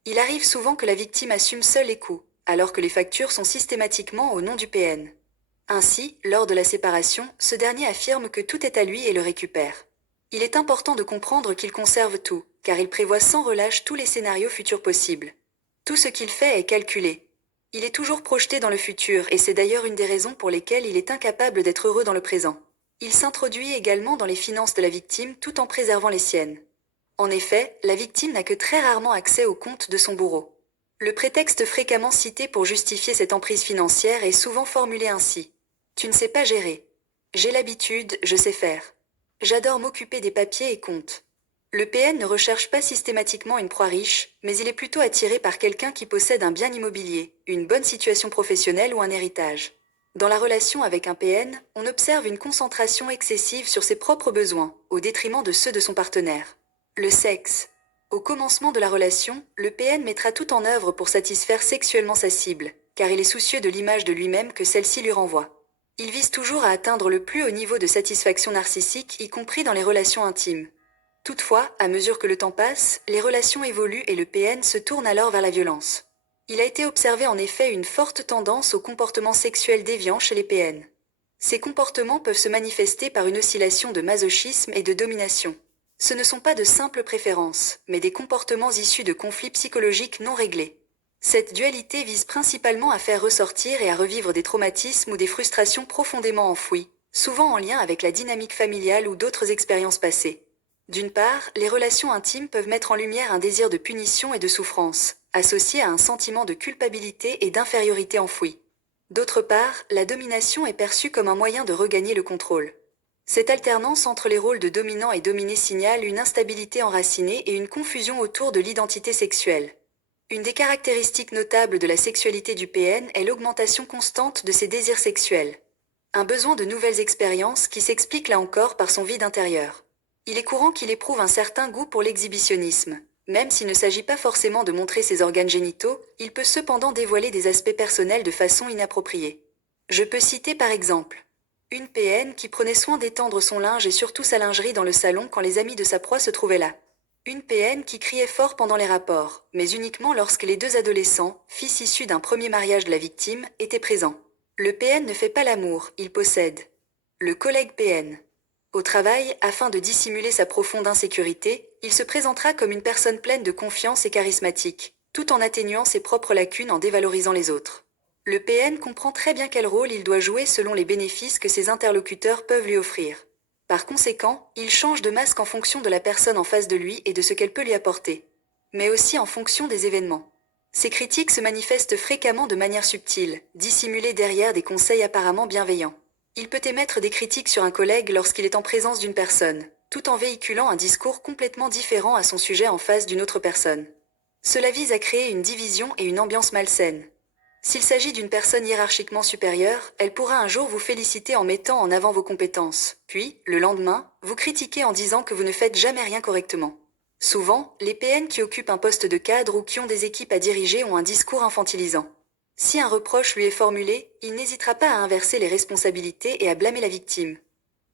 Il arrive souvent que la victime assume seule les coûts, alors que les factures sont systématiquement au nom du PN. Ainsi, lors de la séparation, ce dernier affirme que tout est à lui et le récupère. Il est important de comprendre qu'il conserve tout, car il prévoit sans relâche tous les scénarios futurs possibles. Tout ce qu'il fait est calculé. Il est toujours projeté dans le futur et c'est d'ailleurs une des raisons pour lesquelles il est incapable d'être heureux dans le présent. Il s'introduit également dans les finances de la victime tout en préservant les siennes. En effet, la victime n'a que très rarement accès aux comptes de son bourreau. Le prétexte fréquemment cité pour justifier cette emprise financière est souvent formulé ainsi. Tu ne sais pas gérer. J'ai l'habitude, je sais faire. J'adore m'occuper des papiers et comptes. Le PN ne recherche pas systématiquement une proie riche, mais il est plutôt attiré par quelqu'un qui possède un bien immobilier, une bonne situation professionnelle ou un héritage. Dans la relation avec un PN, on observe une concentration excessive sur ses propres besoins, au détriment de ceux de son partenaire. Le sexe. Au commencement de la relation, le PN mettra tout en œuvre pour satisfaire sexuellement sa cible, car il est soucieux de l'image de lui-même que celle-ci lui renvoie. Il vise toujours à atteindre le plus haut niveau de satisfaction narcissique, y compris dans les relations intimes. Toutefois, à mesure que le temps passe, les relations évoluent et le PN se tourne alors vers la violence. Il a été observé en effet une forte tendance au comportement sexuel déviant chez les PN. Ces comportements peuvent se manifester par une oscillation de masochisme et de domination. Ce ne sont pas de simples préférences, mais des comportements issus de conflits psychologiques non réglés. Cette dualité vise principalement à faire ressortir et à revivre des traumatismes ou des frustrations profondément enfouies, souvent en lien avec la dynamique familiale ou d'autres expériences passées. D'une part, les relations intimes peuvent mettre en lumière un désir de punition et de souffrance, associé à un sentiment de culpabilité et d'infériorité enfoui. D'autre part, la domination est perçue comme un moyen de regagner le contrôle. Cette alternance entre les rôles de dominant et dominé signale une instabilité enracinée et une confusion autour de l'identité sexuelle. Une des caractéristiques notables de la sexualité du PN est l'augmentation constante de ses désirs sexuels. Un besoin de nouvelles expériences qui s'explique là encore par son vide intérieur. Il est courant qu'il éprouve un certain goût pour l'exhibitionnisme. Même s'il ne s'agit pas forcément de montrer ses organes génitaux, il peut cependant dévoiler des aspects personnels de façon inappropriée. Je peux citer par exemple une PN qui prenait soin d'étendre son linge et surtout sa lingerie dans le salon quand les amis de sa proie se trouvaient là. Une PN qui criait fort pendant les rapports, mais uniquement lorsque les deux adolescents, fils issus d'un premier mariage de la victime, étaient présents. Le PN ne fait pas l'amour, il possède. Le collègue PN. Au travail, afin de dissimuler sa profonde insécurité, il se présentera comme une personne pleine de confiance et charismatique, tout en atténuant ses propres lacunes en dévalorisant les autres. Le PN comprend très bien quel rôle il doit jouer selon les bénéfices que ses interlocuteurs peuvent lui offrir. Par conséquent, il change de masque en fonction de la personne en face de lui et de ce qu'elle peut lui apporter, mais aussi en fonction des événements. Ces critiques se manifestent fréquemment de manière subtile, dissimulées derrière des conseils apparemment bienveillants. Il peut émettre des critiques sur un collègue lorsqu'il est en présence d'une personne, tout en véhiculant un discours complètement différent à son sujet en face d'une autre personne. Cela vise à créer une division et une ambiance malsaine. S'il s'agit d'une personne hiérarchiquement supérieure, elle pourra un jour vous féliciter en mettant en avant vos compétences, puis, le lendemain, vous critiquer en disant que vous ne faites jamais rien correctement. Souvent, les PN qui occupent un poste de cadre ou qui ont des équipes à diriger ont un discours infantilisant. Si un reproche lui est formulé, il n'hésitera pas à inverser les responsabilités et à blâmer la victime.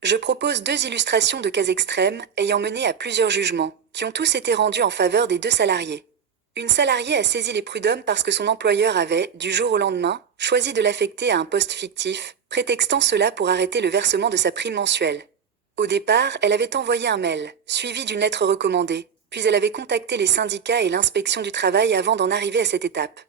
Je propose 2 illustrations de cas extrêmes ayant mené à plusieurs jugements, qui ont tous été rendus en faveur des 2 salariés. Une salariée a saisi les prud'hommes parce que son employeur avait, du jour au lendemain, choisi de l'affecter à un poste fictif, prétextant cela pour arrêter le versement de sa prime mensuelle. Au départ, elle avait envoyé un mail, suivi d'une lettre recommandée, puis elle avait contacté les syndicats et l'inspection du travail avant d'en arriver à cette étape.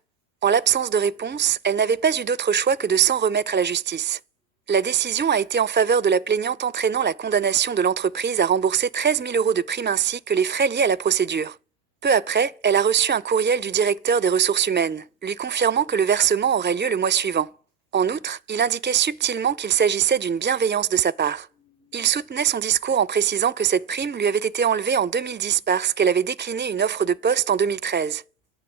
En l'absence de réponse, elle n'avait pas eu d'autre choix que de s'en remettre à la justice. La décision a été en faveur de la plaignante entraînant la condamnation de l'entreprise à rembourser 13 000 € de prime ainsi que les frais liés à la procédure. Peu après, elle a reçu un courriel du directeur des ressources humaines, lui confirmant que le versement aurait lieu le mois suivant. En outre, il indiquait subtilement qu'il s'agissait d'une bienveillance de sa part. Il soutenait son discours en précisant que cette prime lui avait été enlevée en 2010 parce qu'elle avait décliné une offre de poste en 2013.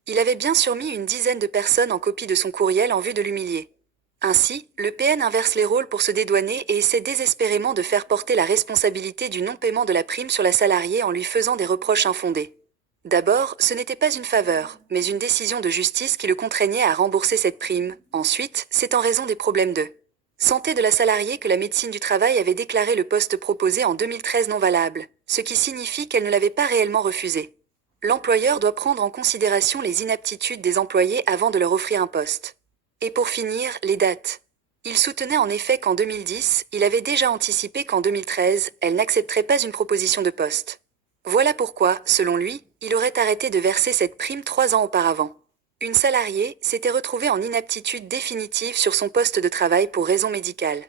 Il avait bien sûr mis une dizaine de personnes en copie de son courriel en vue de l'humilier. Ainsi, le PN inverse les rôles pour se dédouaner et essaie désespérément de faire porter la responsabilité du non-paiement de la prime sur la salariée en lui faisant des reproches infondés. D'abord, ce n'était pas une faveur, mais une décision de justice qui le contraignait à rembourser cette prime. Ensuite, c'est en raison des problèmes de santé de la salariée que la médecine du travail avait déclaré le poste proposé en 2013 non valable, ce qui signifie qu'elle ne l'avait pas réellement refusé. L'employeur doit prendre en considération les inaptitudes des employés avant de leur offrir un poste. Et pour finir, les dates. Il soutenait en effet qu'en 2010, il avait déjà anticipé qu'en 2013, elle n'accepterait pas une proposition de poste. Voilà pourquoi, selon lui, il aurait arrêté de verser cette prime 3 ans auparavant. Une salariée s'était retrouvée en inaptitude définitive sur son poste de travail pour raison médicale.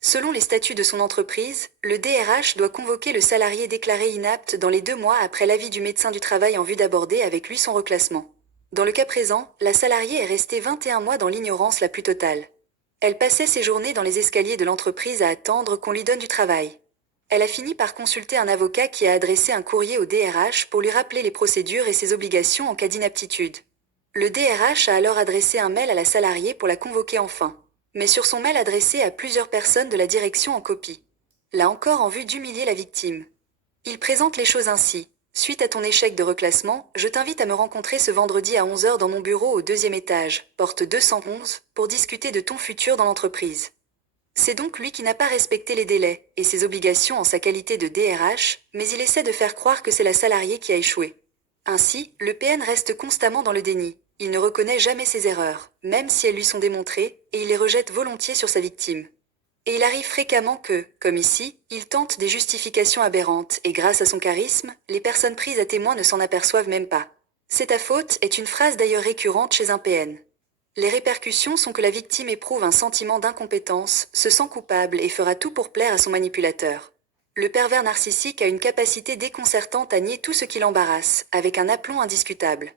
Selon les statuts de son entreprise, le DRH doit convoquer le salarié déclaré inapte dans les 2 mois après l'avis du médecin du travail en vue d'aborder avec lui son reclassement. Dans le cas présent, la salariée est restée 21 mois dans l'ignorance la plus totale. Elle passait ses journées dans les escaliers de l'entreprise à attendre qu'on lui donne du travail. Elle a fini par consulter un avocat qui a adressé un courrier au DRH pour lui rappeler les procédures et ses obligations en cas d'inaptitude. Le DRH a alors adressé un mail à la salariée pour la convoquer enfin, mais sur son mail adressé à plusieurs personnes de la direction en copie. Là encore en vue d'humilier la victime. Il présente les choses ainsi. Suite à ton échec de reclassement, je t'invite à me rencontrer ce vendredi à 11 h dans mon bureau au 2e étage, porte 211, pour discuter de ton futur dans l'entreprise. C'est donc lui qui n'a pas respecté les délais et ses obligations en sa qualité de DRH, mais il essaie de faire croire que c'est la salariée qui a échoué. Ainsi, le PN reste constamment dans le déni. Il ne reconnaît jamais ses erreurs, même si elles lui sont démontrées, et il les rejette volontiers sur sa victime. Et il arrive fréquemment que, comme ici, il tente des justifications aberrantes et grâce à son charisme, les personnes prises à témoin ne s'en aperçoivent même pas. C'est ta faute est une phrase d'ailleurs récurrente chez un PN. Les répercussions sont que la victime éprouve un sentiment d'incompétence, se sent coupable et fera tout pour plaire à son manipulateur. Le pervers narcissique a une capacité déconcertante à nier tout ce qui l'embarrasse, avec un aplomb indiscutable.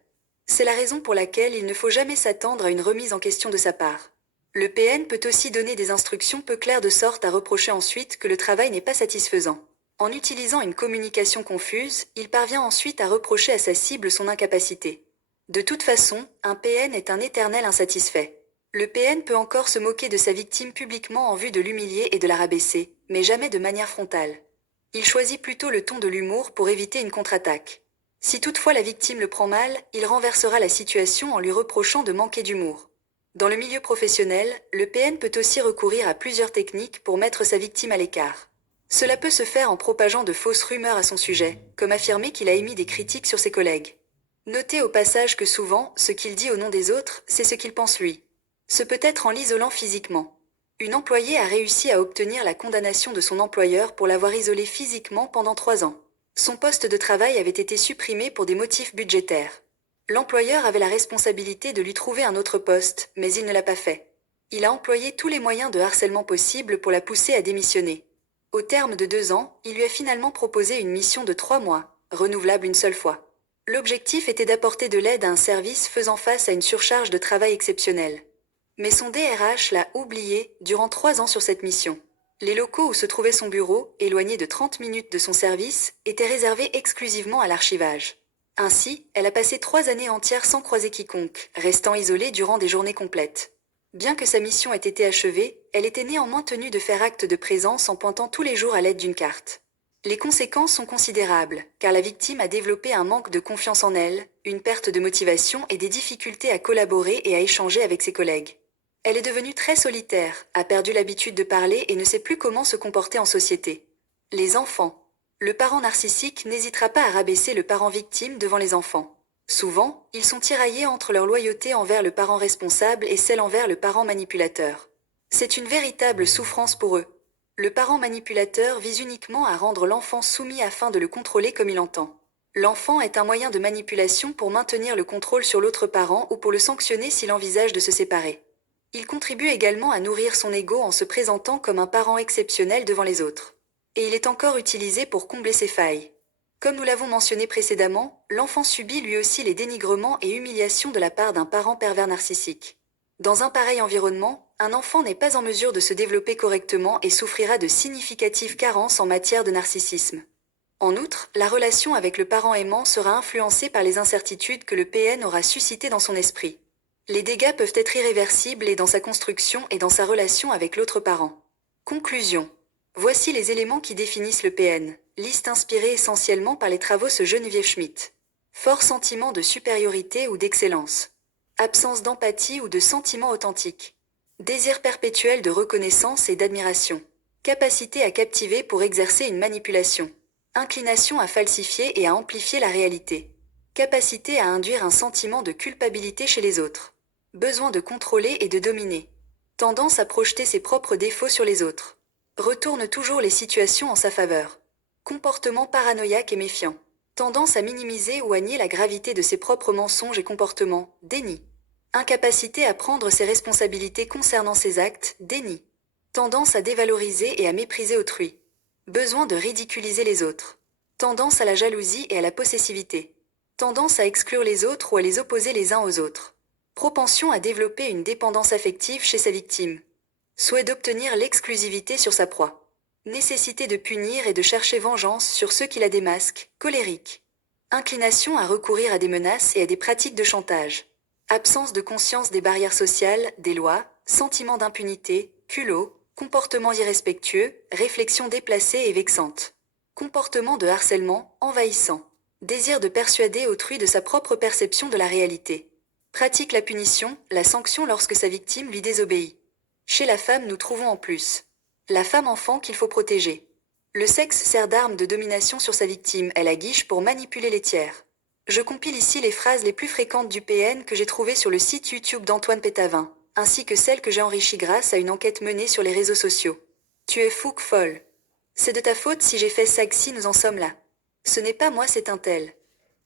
C'est la raison pour laquelle il ne faut jamais s'attendre à une remise en question de sa part. Le PN peut aussi donner des instructions peu claires de sorte à reprocher ensuite que le travail n'est pas satisfaisant. En utilisant une communication confuse, il parvient ensuite à reprocher à sa cible son incapacité. De toute façon, un PN est un éternel insatisfait. Le PN peut encore se moquer de sa victime publiquement en vue de l'humilier et de la rabaisser, mais jamais de manière frontale. Il choisit plutôt le ton de l'humour pour éviter une contre-attaque. Si toutefois la victime le prend mal, il renversera la situation en lui reprochant de manquer d'humour. Dans le milieu professionnel, le PN peut aussi recourir à plusieurs techniques pour mettre sa victime à l'écart. Cela peut se faire en propageant de fausses rumeurs à son sujet, comme affirmer qu'il a émis des critiques sur ses collègues. Notez au passage que souvent, ce qu'il dit au nom des autres, c'est ce qu'il pense lui. Ce peut être en l'isolant physiquement. Une employée a réussi à obtenir la condamnation de son employeur pour l'avoir isolée physiquement pendant 3 ans. Son poste de travail avait été supprimé pour des motifs budgétaires. L'employeur avait la responsabilité de lui trouver un autre poste, mais il ne l'a pas fait. Il a employé tous les moyens de harcèlement possibles pour la pousser à démissionner. Au terme de 2 ans, il lui a finalement proposé une mission de 3 mois, renouvelable une seule fois. L'objectif était d'apporter de l'aide à un service faisant face à une surcharge de travail exceptionnelle. Mais son DRH l'a oublié durant 3 ans sur cette mission. Les locaux où se trouvait son bureau, éloignés de 30 minutes de son service, étaient réservés exclusivement à l'archivage. Ainsi, elle a passé 3 années entières sans croiser quiconque, restant isolée durant des journées complètes. Bien que sa mission ait été achevée, elle était néanmoins tenue de faire acte de présence en pointant tous les jours à l'aide d'une carte. Les conséquences sont considérables, car la victime a développé un manque de confiance en elle, une perte de motivation et des difficultés à collaborer et à échanger avec ses collègues. Elle est devenue très solitaire, a perdu l'habitude de parler et ne sait plus comment se comporter en société. Les enfants. Le parent narcissique n'hésitera pas à rabaisser le parent victime devant les enfants. Souvent, ils sont tiraillés entre leur loyauté envers le parent responsable et celle envers le parent manipulateur. C'est une véritable souffrance pour eux. Le parent manipulateur vise uniquement à rendre l'enfant soumis afin de le contrôler comme il entend. L'enfant est un moyen de manipulation pour maintenir le contrôle sur l'autre parent ou pour le sanctionner s'il envisage de se séparer. Il contribue également à nourrir son ego en se présentant comme un parent exceptionnel devant les autres. Et il est encore utilisé pour combler ses failles. Comme nous l'avons mentionné précédemment, l'enfant subit lui aussi les dénigrements et humiliations de la part d'un parent pervers narcissique. Dans un pareil environnement, un enfant n'est pas en mesure de se développer correctement et souffrira de significatives carences en matière de narcissisme. En outre, la relation avec le parent aimant sera influencée par les incertitudes que le PN aura suscitées dans son esprit. Les dégâts peuvent être irréversibles et dans sa construction et dans sa relation avec l'autre parent. Conclusion. Voici les éléments qui définissent le PN. Liste inspirée essentiellement par les travaux de Geneviève Schmidt. Fort sentiment de supériorité ou d'excellence. Absence d'empathie ou de sentiment authentique. Désir perpétuel de reconnaissance et d'admiration. Capacité à captiver pour exercer une manipulation. Inclination à falsifier et à amplifier la réalité. Capacité à induire un sentiment de culpabilité chez les autres. Besoin de contrôler et de dominer. Tendance à projeter ses propres défauts sur les autres. Retourne toujours les situations en sa faveur. Comportement paranoïaque et méfiant. Tendance à minimiser ou à nier la gravité de ses propres mensonges et comportements. Déni. Incapacité à prendre ses responsabilités concernant ses actes, déni. Tendance à dévaloriser et à mépriser autrui. Besoin de ridiculiser les autres. Tendance à la jalousie et à la possessivité. Tendance à exclure les autres ou à les opposer les uns aux autres. Propension à développer une dépendance affective chez sa victime. Souhait d'obtenir l'exclusivité sur sa proie. Nécessité de punir et de chercher vengeance sur ceux qui la démasquent, colérique. Inclination à recourir à des menaces et à des pratiques de chantage. Absence de conscience des barrières sociales, des lois, sentiment d'impunité, culot, comportement irrespectueux, réflexion déplacée et vexante. Comportement de harcèlement, envahissant. Désir de persuader autrui de sa propre perception de la réalité. Pratique la punition, la sanction lorsque sa victime lui désobéit. Chez la femme, nous trouvons en plus la femme enfant qu'il faut protéger. Le sexe sert d'arme de domination sur sa victime, elle aguiche pour manipuler les tiers. Je compile ici les phrases les plus fréquentes du PN que j'ai trouvées sur le site YouTube d'Antoine Pétavin, ainsi que celles que j'ai enrichies grâce à une enquête menée sur les réseaux sociaux. Tu es fouque folle. C'est de ta faute si j'ai fait ça que si nous en sommes là. Ce n'est pas moi, c'est un tel.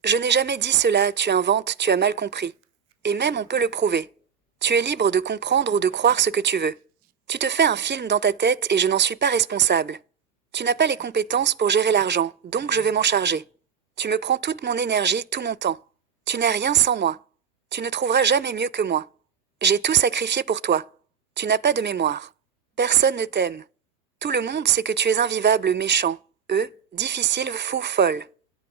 Je n'ai jamais dit cela, tu inventes, tu as mal compris. Et même on peut le prouver. Tu es libre de comprendre ou de croire ce que tu veux. Tu te fais un film dans ta tête et je n'en suis pas responsable. Tu n'as pas les compétences pour gérer l'argent, donc je vais m'en charger. Tu me prends toute mon énergie, tout mon temps. Tu n'es rien sans moi. Tu ne trouveras jamais mieux que moi. J'ai tout sacrifié pour toi. Tu n'as pas de mémoire. Personne ne t'aime. Tout le monde sait que tu es invivable, méchant, difficile, fou, folle.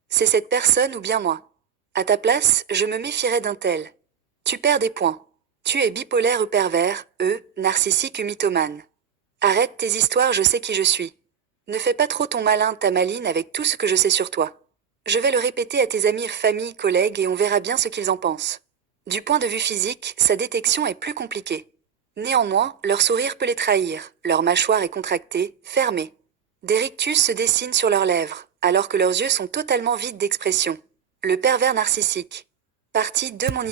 C'est cette personne ou bien moi. À ta place, je me méfierais d'un tel. Tu perds des points. Tu es bipolaire ou pervers, narcissique ou mythomane. Arrête tes histoires, je sais qui je suis. Ne fais pas trop ton malin, ta maline avec tout ce que je sais sur toi. Je vais le répéter à tes amis, famille, collègues et on verra bien ce qu'ils en pensent. Du point de vue physique, sa détection est plus compliquée. Néanmoins, leur sourire peut les trahir, leur mâchoire est contractée, fermée. Des rictus se dessinent sur leurs lèvres, alors que leurs yeux sont totalement vides d'expression. Le pervers narcissique. Partie 2 Mon